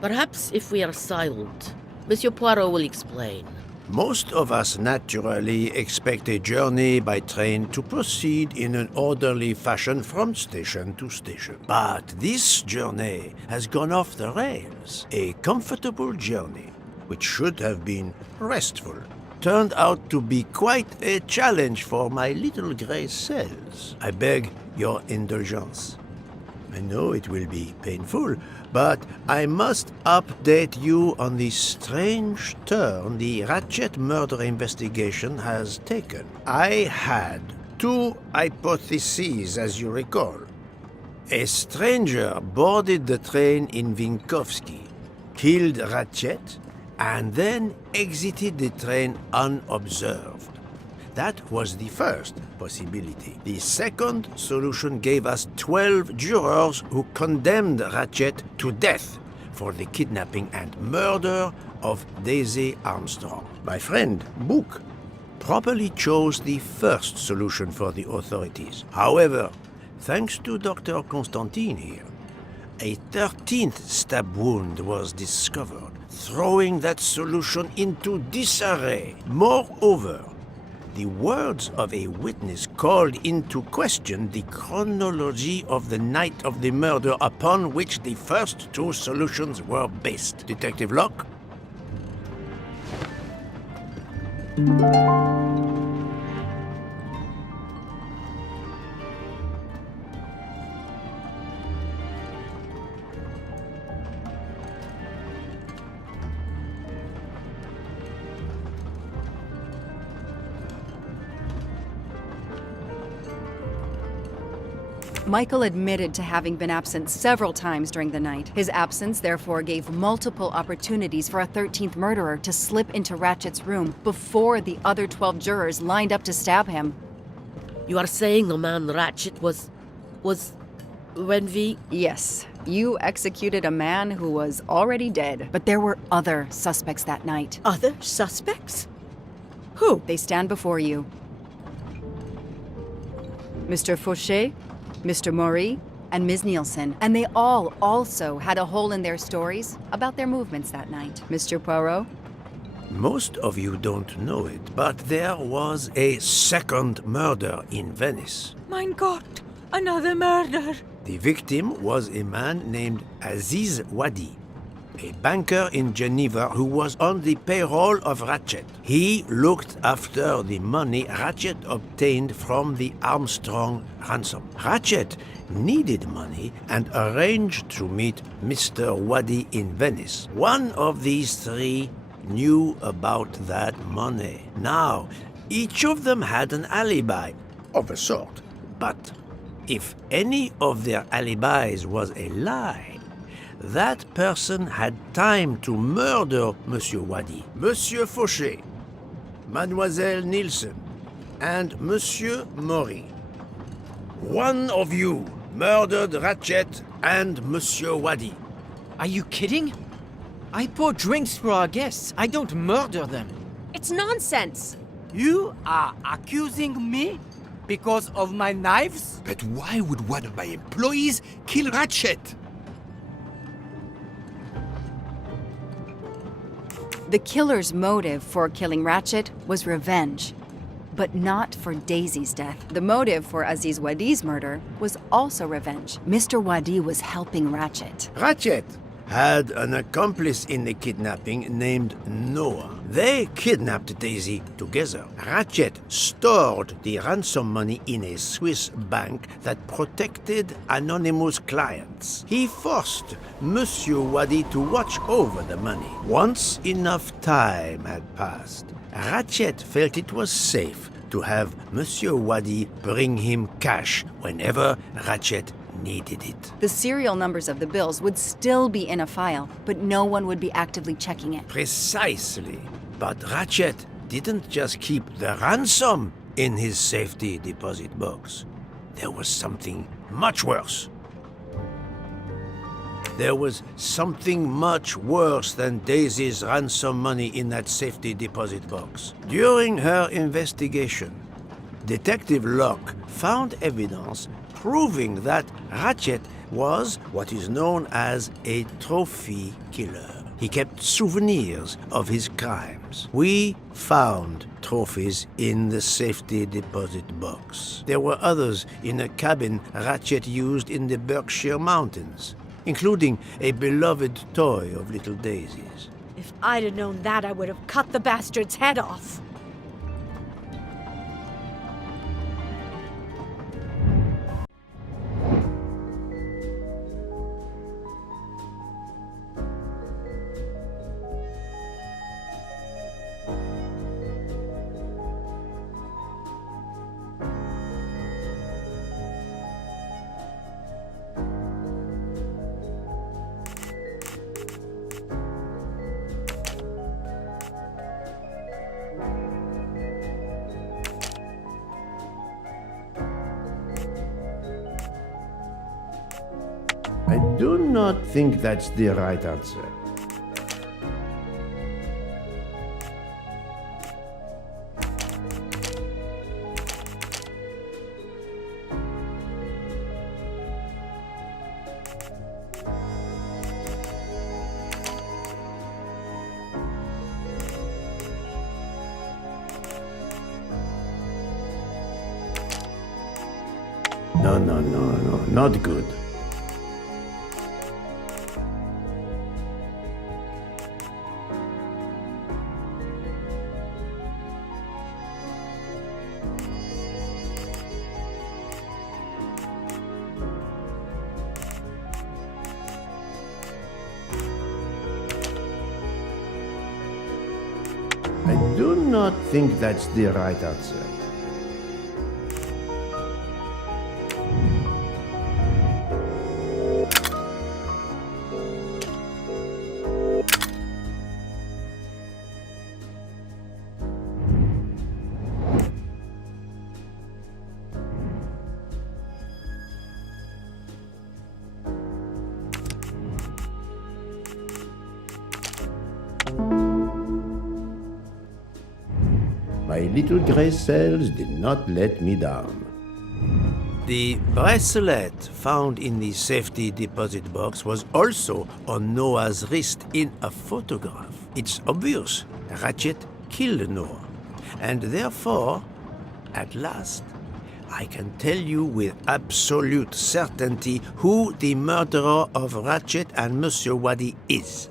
Perhaps if we are silent, Monsieur Poirot will explain. Most of us naturally expect a journey by train to proceed in an orderly fashion from station to station. But this journey has gone off the rails. A comfortable journey, which should have been restful, turned out to be quite a challenge for my little gray cells. I beg your indulgence. I know it will be painful, but I must update you on the strange turn the Ratchet murder investigation has taken. I had two hypotheses, as you recall. A stranger boarded the train in Vinkovsky, killed Ratchet, and then exited the train unobserved. That was the first possibility. The second solution gave us 12 jurors who condemned Ratchet to death for the kidnapping and murder of Daisy Armstrong. My friend, Book, properly chose the first solution for the authorities. However, thanks to Dr. Constantine here, a 13th stab wound was discovered, throwing that solution into disarray. Moreover, the words of a witness called into question the chronology of the night of the murder upon which the first two solutions were based. Detective Locke? Michael admitted to having been absent several times during the night. His absence therefore gave multiple opportunities for a 13th murderer to slip into Ratchet's room before the other 12 jurors lined up to stab him. You are saying the man Ratchet was when we... Yes, you executed a man who was already dead. But there were other suspects that night. Other suspects? Who? They stand before you. Mr. Fauché, Mr. Maury, and Ms. Nielsen. And they all also had a hole in their stories about their movements that night. Mr. Poirot? Most of you don't know it, but there was a second murder in Venice. Mein Gott, another murder. The victim was a man named Aziz Wadi, a banker in Geneva who was on the payroll of Ratchet. He looked after the money Ratchet obtained from the Armstrong ransom. Ratchet needed money and arranged to meet Mr. Wadi in Venice. One of these three knew about that money. Now, each of them had an alibi of a sort, but if any of their alibis was a lie, that person had time to murder Monsieur Wadi, Monsieur Fauché, Mademoiselle Nielsen, and Monsieur Maury. One of you murdered Ratchet and Monsieur Wadi. Are you kidding? I pour drinks for our guests. I don't murder them. It's nonsense! You are accusing me because of my knives? But why would one of my employees kill Ratchet? The killer's motive for killing Ratchet was revenge, but not for Daisy's death. The motive for Aziz Wadi's murder was also revenge. Mr. Wadi was helping Ratchet. Ratchet had an accomplice in the kidnapping named Noah. They kidnapped Daisy together. Ratchet stored the ransom money in a Swiss bank that protected anonymous clients. He forced Monsieur Wadi to watch over the money. Once enough time had passed, Ratchet felt it was safe to have Monsieur Wadi bring him cash whenever Ratchet needed it. The serial numbers of the bills would still be in a file, but no one would be actively checking it. Precisely. But Ratchet didn't just keep the ransom in his safety deposit box. There was something much worse. There was something much worse than Daisy's ransom money in that safety deposit box. During her investigation, Detective Locke found evidence proving that Ratchet was what is known as a trophy killer. He kept souvenirs of his crimes. We found trophies in the safety deposit box. There were others in a cabin Ratchet used in the Berkshire Mountains, including a beloved toy of little Daisy's. If I'd have known that, I would have cut the bastard's head off. I do not think that's the right answer. No, not good. I do not think that's the right answer. My little gray cells did not let me down. The bracelet found in the safety deposit box was also on Noah's wrist in a photograph. It's obvious Ratchet killed Noah, and therefore, at last, I can tell you with absolute certainty who the murderer of Ratchet and Monsieur Wadi is.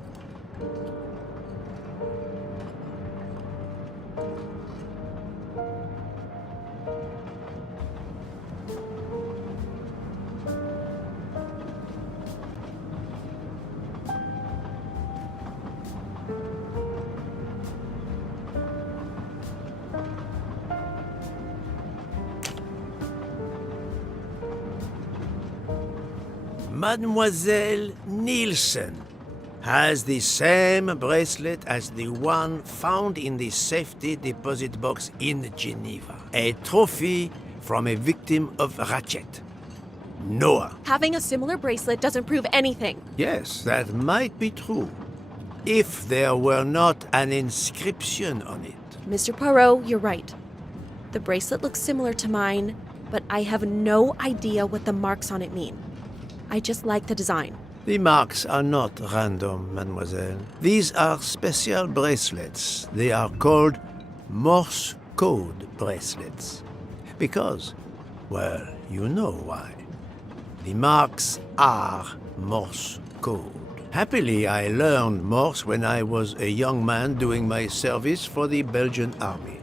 Mademoiselle Nielsen has the same bracelet as the one found in the safety deposit box in Geneva. A trophy from a victim of Ratchet. Noah. Having a similar bracelet doesn't prove anything. Yes, that might be true. If there were not an inscription on it. Mr. Poirot, you're right. The bracelet looks similar to mine, but I have no idea what the marks on it mean. I just like the design. The marks are not random, mademoiselle. These are special bracelets. They are called Morse code bracelets. Because, well, you know why. The marks are Morse code. Happily, I learned Morse when I was a young man doing my service for the Belgian army.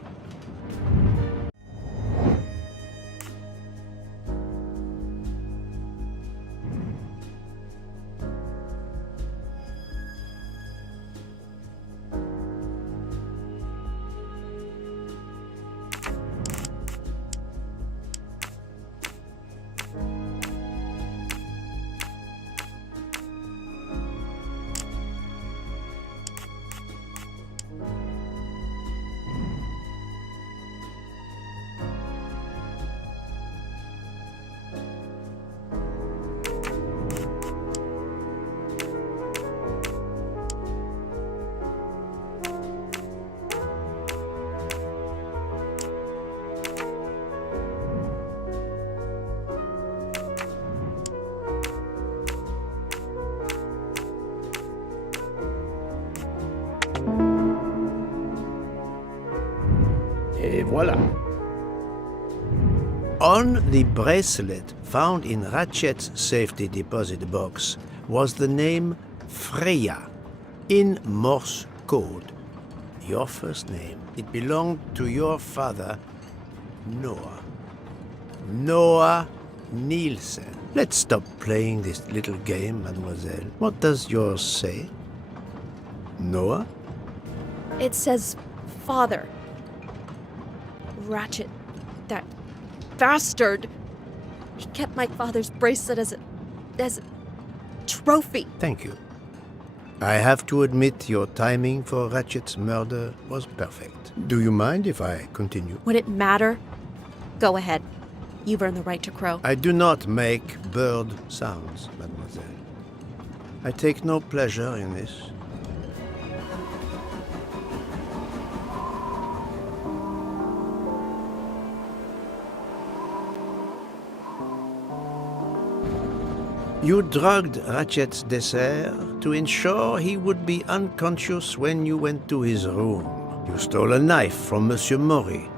Et voilà. On the bracelet found in Ratchet's safety deposit box was the name Freya in Morse code. Your first name. It belonged to your father, Noah. Noah Nielsen. Let's stop playing this little game, mademoiselle. What does yours say? Noah? It says father. Ratchet, that bastard. He kept my father's bracelet as a trophy. Thank you. I have to admit your timing for Ratchet's murder was perfect. Do you mind if I continue? Would it matter? Go ahead. You've earned the right to crow. I do not make bird sounds, mademoiselle. I take no pleasure in this. You drugged Ratchet's dessert to ensure he would be unconscious when you went to his room. You stole a knife from Monsieur Maury.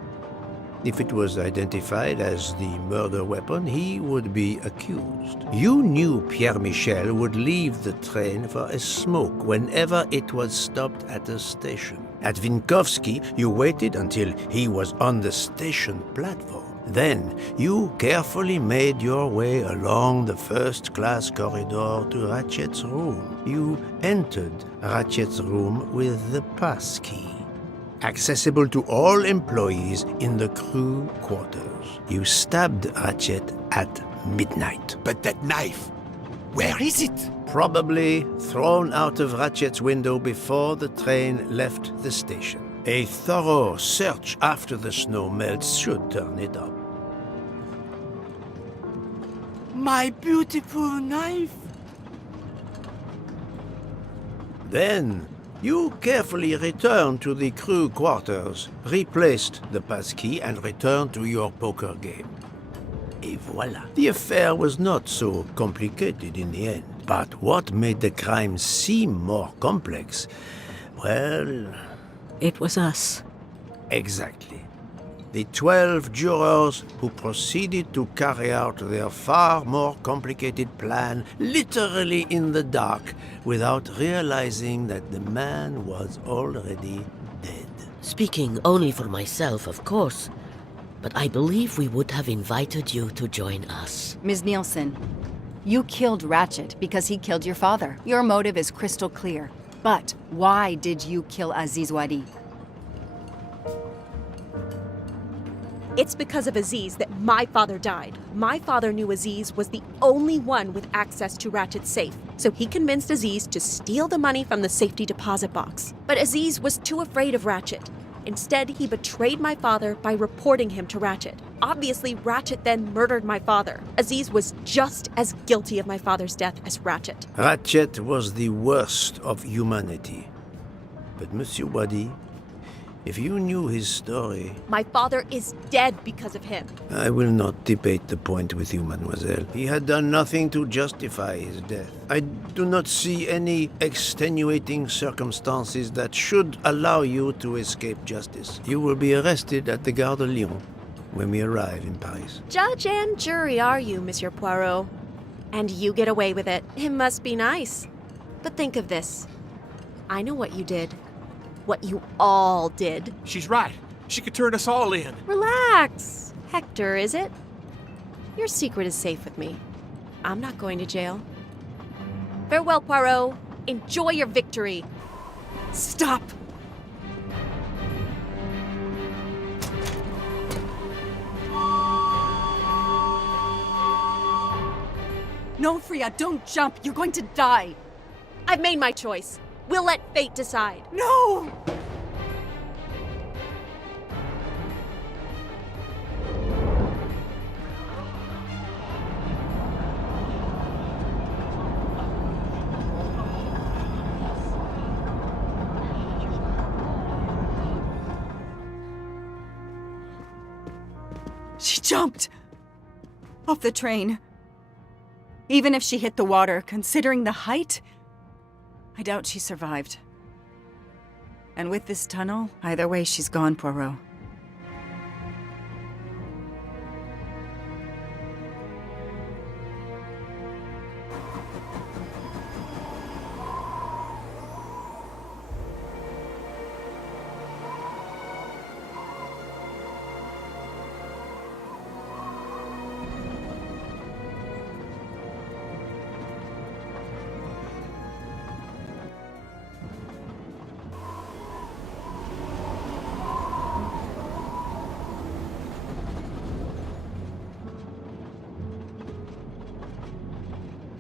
If it was identified as the murder weapon, he would be accused. You knew Pierre Michel would leave the train for a smoke whenever it was stopped at a station. At Vinkovsky, you waited until he was on the station platform. Then, you carefully made your way along the first-class corridor to Ratchet's room. You entered Ratchet's room with the pass key, accessible to all employees in the crew quarters. You stabbed Ratchet at midnight. But that knife, where is it? Probably thrown out of Ratchet's window before the train left the station. A thorough search after the snow melts should turn it up. My beautiful knife! Then, you carefully returned to the crew quarters, replaced the passkey, and returned to your poker game. Et voilà. The affair was not so complicated in the end. But what made the crime seem more complex? Well... It was us. Exactly. The 12 jurors who proceeded to carry out their far more complicated plan literally in the dark without realizing that the man was already dead. Speaking only for myself, of course, but I believe we would have invited you to join us. Ms. Nielsen, you killed Ratchet because he killed your father. Your motive is crystal clear. But why did you kill Aziz Wadi? It's because of Aziz that my father died. My father knew Aziz was the only one with access to Ratchet's safe, so he convinced Aziz to steal the money from the safety deposit box. But Aziz was too afraid of Ratchet. Instead, he betrayed my father by reporting him to Ratchet. Obviously, Ratchet then murdered my father. Aziz was just as guilty of my father's death as Ratchet. Ratchet was the worst of humanity. But Monsieur Wadi, if you knew his story... My father is dead because of him. I will not debate the point with you, mademoiselle. He had done nothing to justify his death. I do not see any extenuating circumstances that should allow you to escape justice. You will be arrested at the Gare de Lyon when we arrive in Paris. Judge and jury are you, Monsieur Poirot? And you get away with it. It must be nice. But think of this. I know what you did. What you all did. She's right. She could turn us all in. Relax. Hector, is it? Your secret is safe with me. I'm not going to jail. Farewell, Poirot. Enjoy your victory. Stop! No, Freya, don't jump. You're going to die. I've made my choice. We'll let fate decide. No! She jumped off the train. Even if she hit the water, considering the height, I doubt she survived. And with this tunnel, either way, she's gone, Poirot.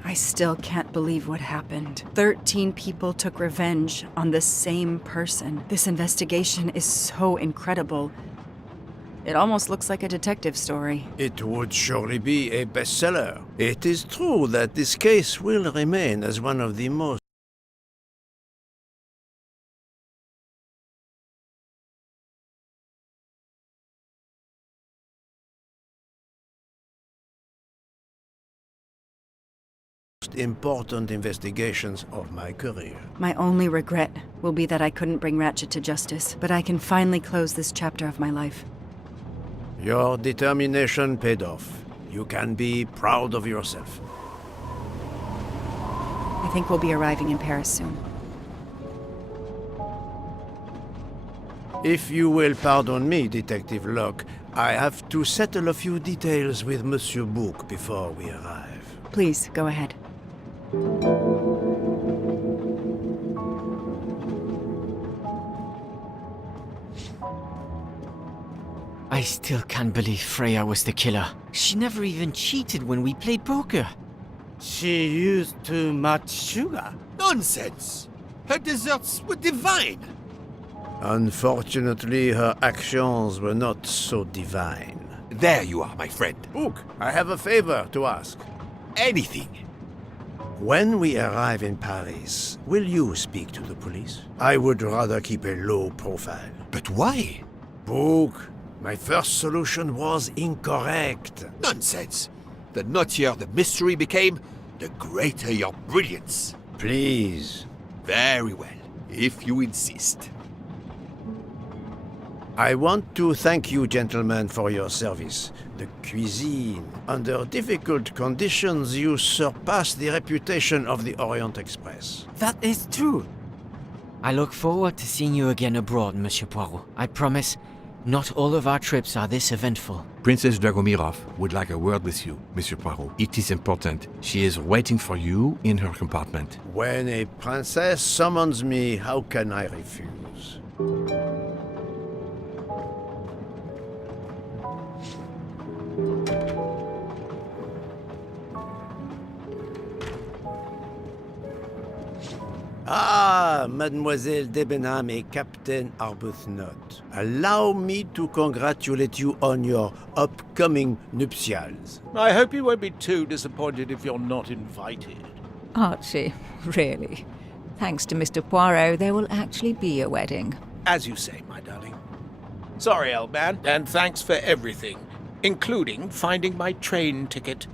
I still can't believe what happened. 13 people took revenge on the same person. This investigation is so incredible. It almost looks like a detective story. It would surely be a bestseller. It is true that this case will remain as one of the most important investigations of my career. My only regret will be that I couldn't bring Ratchet to justice, but I can finally close this chapter of my life. Your determination paid off. You can be proud of yourself. I think we'll be arriving in Paris soon. If you will pardon me, Detective Locke, I have to settle a few details with Monsieur Bouc before we arrive. Please, go ahead. I still can't believe Freya was the killer. She never even cheated when we played poker. She used too much sugar. Nonsense! Her desserts were divine. Unfortunately, her actions were not so divine. There you are, my friend. Bouc, I have a favor to ask. Anything. When we arrive in Paris, will you speak to the police? I would rather keep a low profile. But why? Bouc, my first solution was incorrect. Nonsense. The nuttier the mystery became, the greater your brilliance. Please. Very well, if you insist. I want to thank you, gentlemen, for your service. The cuisine. Under difficult conditions, you surpassed the reputation of the Orient Express. That is true. I look forward to seeing you again abroad, Monsieur Poirot. I promise, not all of our trips are this eventful. Princess Dragomirov would like a word with you, Monsieur Poirot. It is important. She is waiting for you in her compartment. When a princess summons me, how can I refuse? Ah, Mademoiselle Debenham et Captain Arbuthnot. Allow me to congratulate you on your upcoming nuptials. I hope you won't be too disappointed if you're not invited. Archie, really? Thanks to Mr. Poirot, there will actually be a wedding. As you say, my darling. Sorry, old man, and thanks for everything, including finding my train ticket.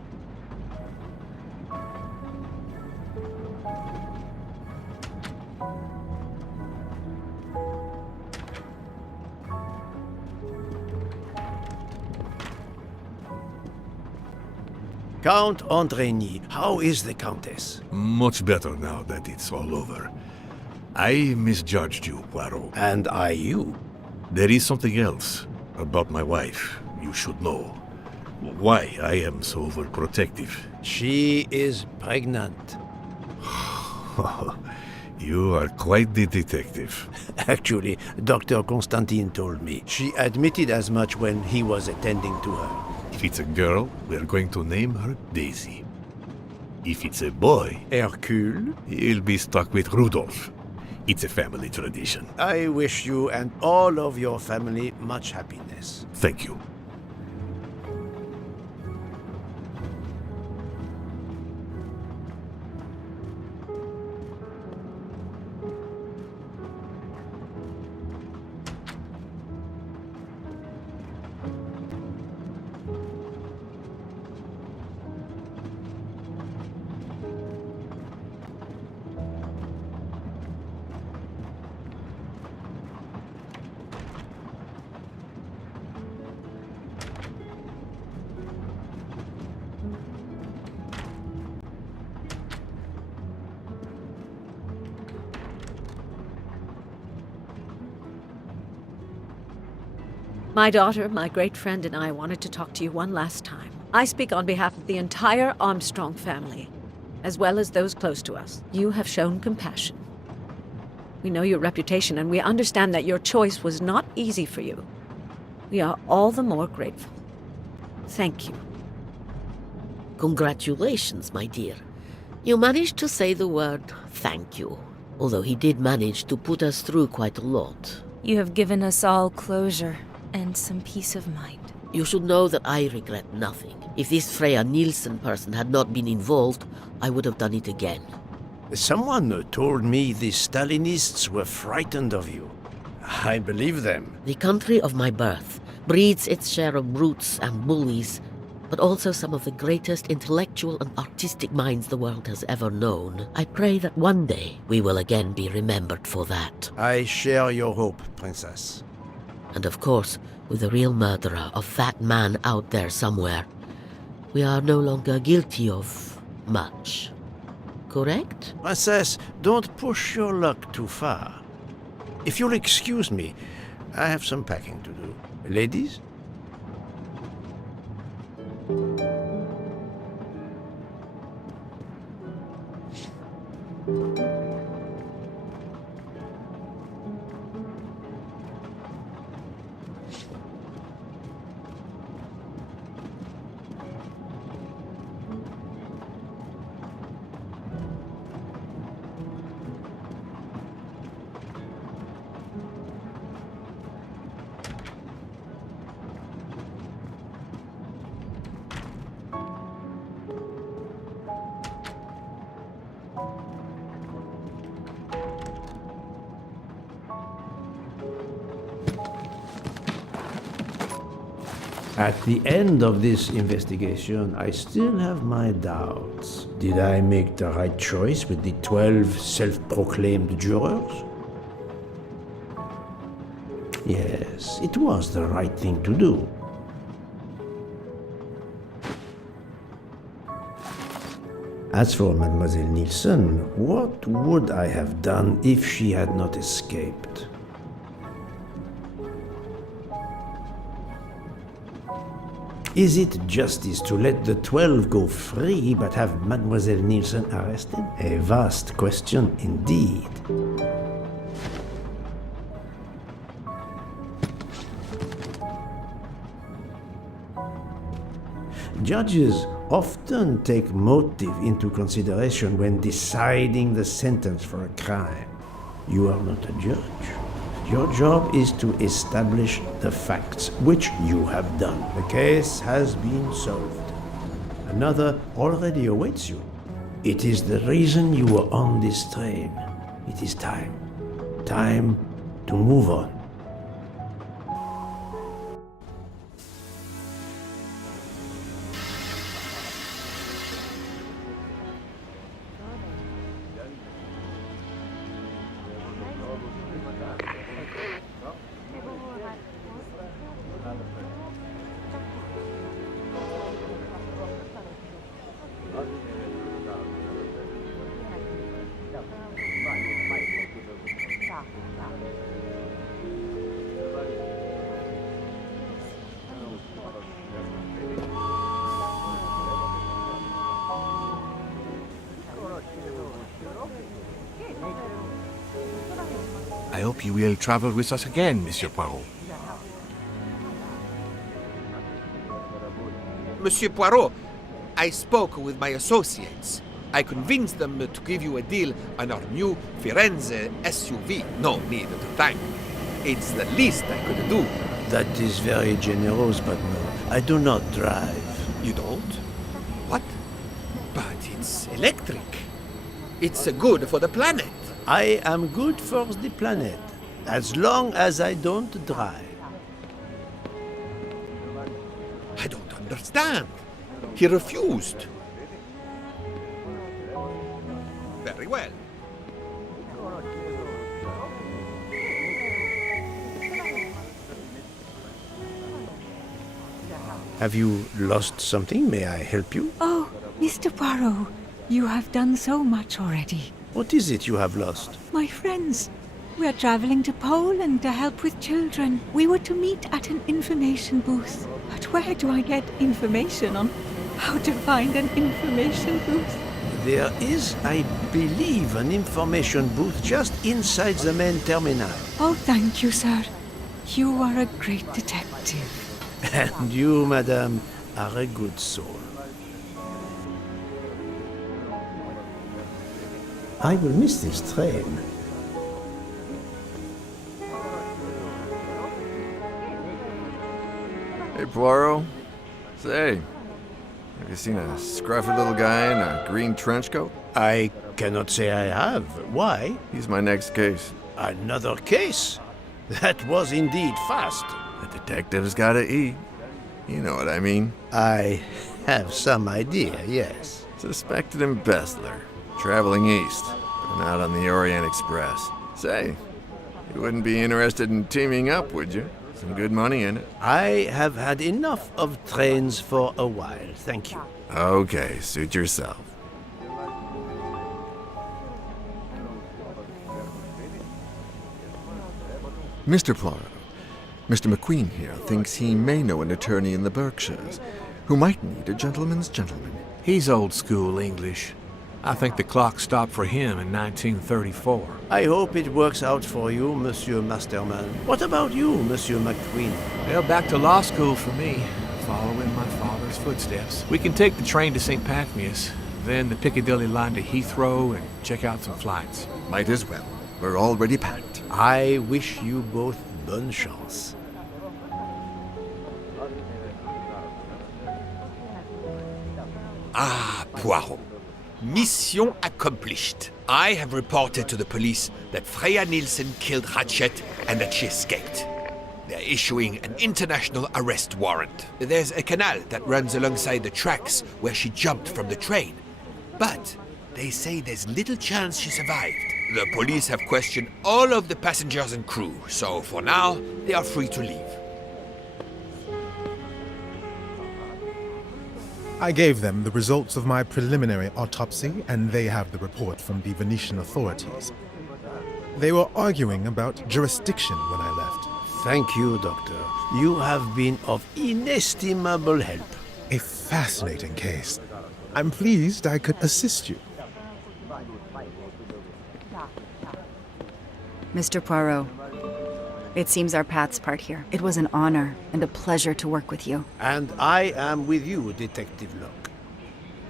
Count Andreny, how is the Countess? Much better now that it's all over. I misjudged you, Poirot. And I you. There is something else about my wife you should know. Why I am so overprotective. She is pregnant. You are quite the detective. Actually, Dr. Constantine told me. She admitted as much when he was attending to her. If it's a girl, we're going to name her Daisy. If it's a boy, Hercule? he'll be stuck with Rudolph. It's a family tradition. I wish you and all of your family much happiness. Thank you. My daughter, my great friend, and I wanted to talk to you one last time. I speak on behalf of the entire Armstrong family, as well as those close to us. You have shown compassion. We know your reputation, and we understand that your choice was not easy for you. We are all the more grateful. Thank you. Congratulations, my dear. You managed to say the word thank you, although he did manage to put us through quite a lot. You have given us all closure and some peace of mind. You should know that I regret nothing. If this Freya Nielsen person had not been involved, I would have done it again. Someone told me the Stalinists were frightened of you. I believe them. The country of my birth breeds its share of brutes and bullies, but also some of the greatest intellectual and artistic minds the world has ever known. I pray that one day we will again be remembered for that. I share your hope, Princess. And of course, with the real murderer of that man out there somewhere, we are no longer guilty of much. Correct? Princess, don't push your luck too far. If you'll excuse me, I have some packing to do. Ladies? At the end of this investigation, I still have my doubts. Did I make the right choice with the 12 self-proclaimed jurors? Yes, it was the right thing to do. As for Mademoiselle Nielsen, what would I have done if she had not escaped? Is it justice to let the 12 go free but have Mademoiselle Nielsen arrested? A vast question indeed. Judges often take motive into consideration when deciding the sentence for a crime. You are not a judge. Your job is to establish the facts, which you have done. The case has been solved. Another already awaits you. It is the reason you were on this train. It is time. Time to move on. hope you will travel with us again, Monsieur Poirot. Monsieur Poirot, I spoke with my associates. I convinced them to give you a deal on our new Firenze SUV. No need to thank. It's the least I could do. That is very generous, but no, I do not drive. You don't? What? But it's electric. It's good for the planet. I am good for the planet, as long as I don't drive. I don't understand. He refused. Very well. Have you lost something? May I help you? Oh, Mr. Poirot, you have done so much already. What is it you have lost? My friends, we are traveling to Poland to help with children. We were to meet at an information booth. But where do I get information on how to find an information booth? There is, I believe, an information booth just inside the main terminal. Oh, thank you, sir. You are a great detective. And you, madame, are a good soul. I will miss this train. Hey, Poirot. Say, have you seen a scruffy little guy in a green trench coat? I cannot say I have. Why? He's my next case. Another case? That was indeed fast. The detective's gotta eat. You know what I mean. I have some idea, yes. Suspected embezzler. Traveling east, but not on the Orient Express. Say, you wouldn't be interested in teaming up, would you? Some good money in it. I have had enough of trains for a while, thank you. Okay, suit yourself. Mr. Poirot, Mr. McQueen here thinks he may know an attorney in the Berkshires who might need a gentleman's gentleman. He's old school English. I think the clock stopped for him in 1934. I hope it works out for you, Monsieur Masterman. What about you, Monsieur McQueen? Well, back to law school for me, following my father's footsteps. We can take the train to St. Pancras, then the Piccadilly line to Heathrow and check out some flights. Might as well. We're already packed. I wish you both bonne chance. Ah, Poirot. Mission accomplished. I have reported to the police that Freya Nielsen killed Ratchet and that she escaped. They're issuing an international arrest warrant. There's a canal that runs alongside the tracks where she jumped from the train. But they say there's little chance she survived. The police have questioned all of the passengers and crew, so for now, they are free to leave. I gave them the results of my preliminary autopsy, and they have the report from the Venetian authorities. They were arguing about jurisdiction when I left. Thank you, Doctor. You have been of inestimable help. A fascinating case. I'm pleased I could assist you. Mr. Poirot, it seems our paths part here. It was an honor and a pleasure to work with you. And I am with you, Detective Locke.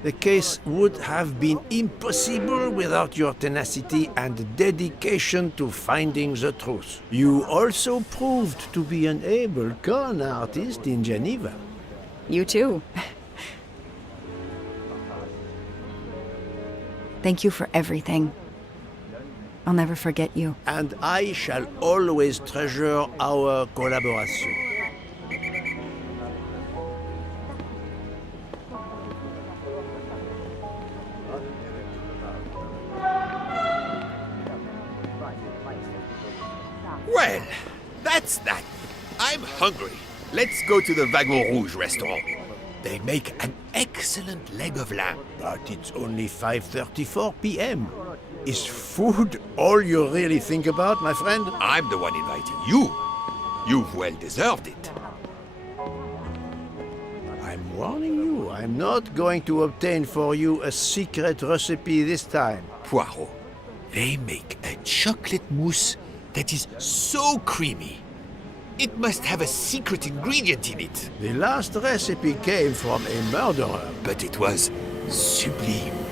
The case would have been impossible without your tenacity and dedication to finding the truth. You also proved to be an able con artist in Geneva. You too. Thank you for everything. I'll never forget you. And I shall always treasure our collaboration. Well, that's that. I'm hungry. Let's go to the Wagon Rouge restaurant. They make an excellent leg of lamb. But it's only 5:34 p.m. Is food all you really think about, my friend? I'm the one inviting you. You've well deserved it. I'm warning you, I'm not going to obtain for you a secret recipe this time. Poirot, they make a chocolate mousse that is so creamy. It must have a secret ingredient in it. The last recipe came from a murderer. But it was sublime.